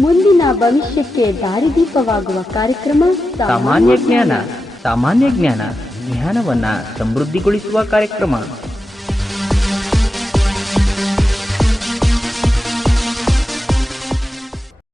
ಮುಂದಿನ ಭವಿಷ್ಯಕ್ಕೆ ದಾರಿದೀಪವಾಗುವ ಕಾರ್ಯಕ್ರಮ ಸಾಮಾನ್ಯ ಜ್ಞಾನ. ಸಾಮಾನ್ಯ ಜ್ಞಾನ ಜ್ಞಾನವನ್ನ ಸಮೃದ್ಧಿಗೊಳಿಸುವ ಕಾರ್ಯಕ್ರಮ.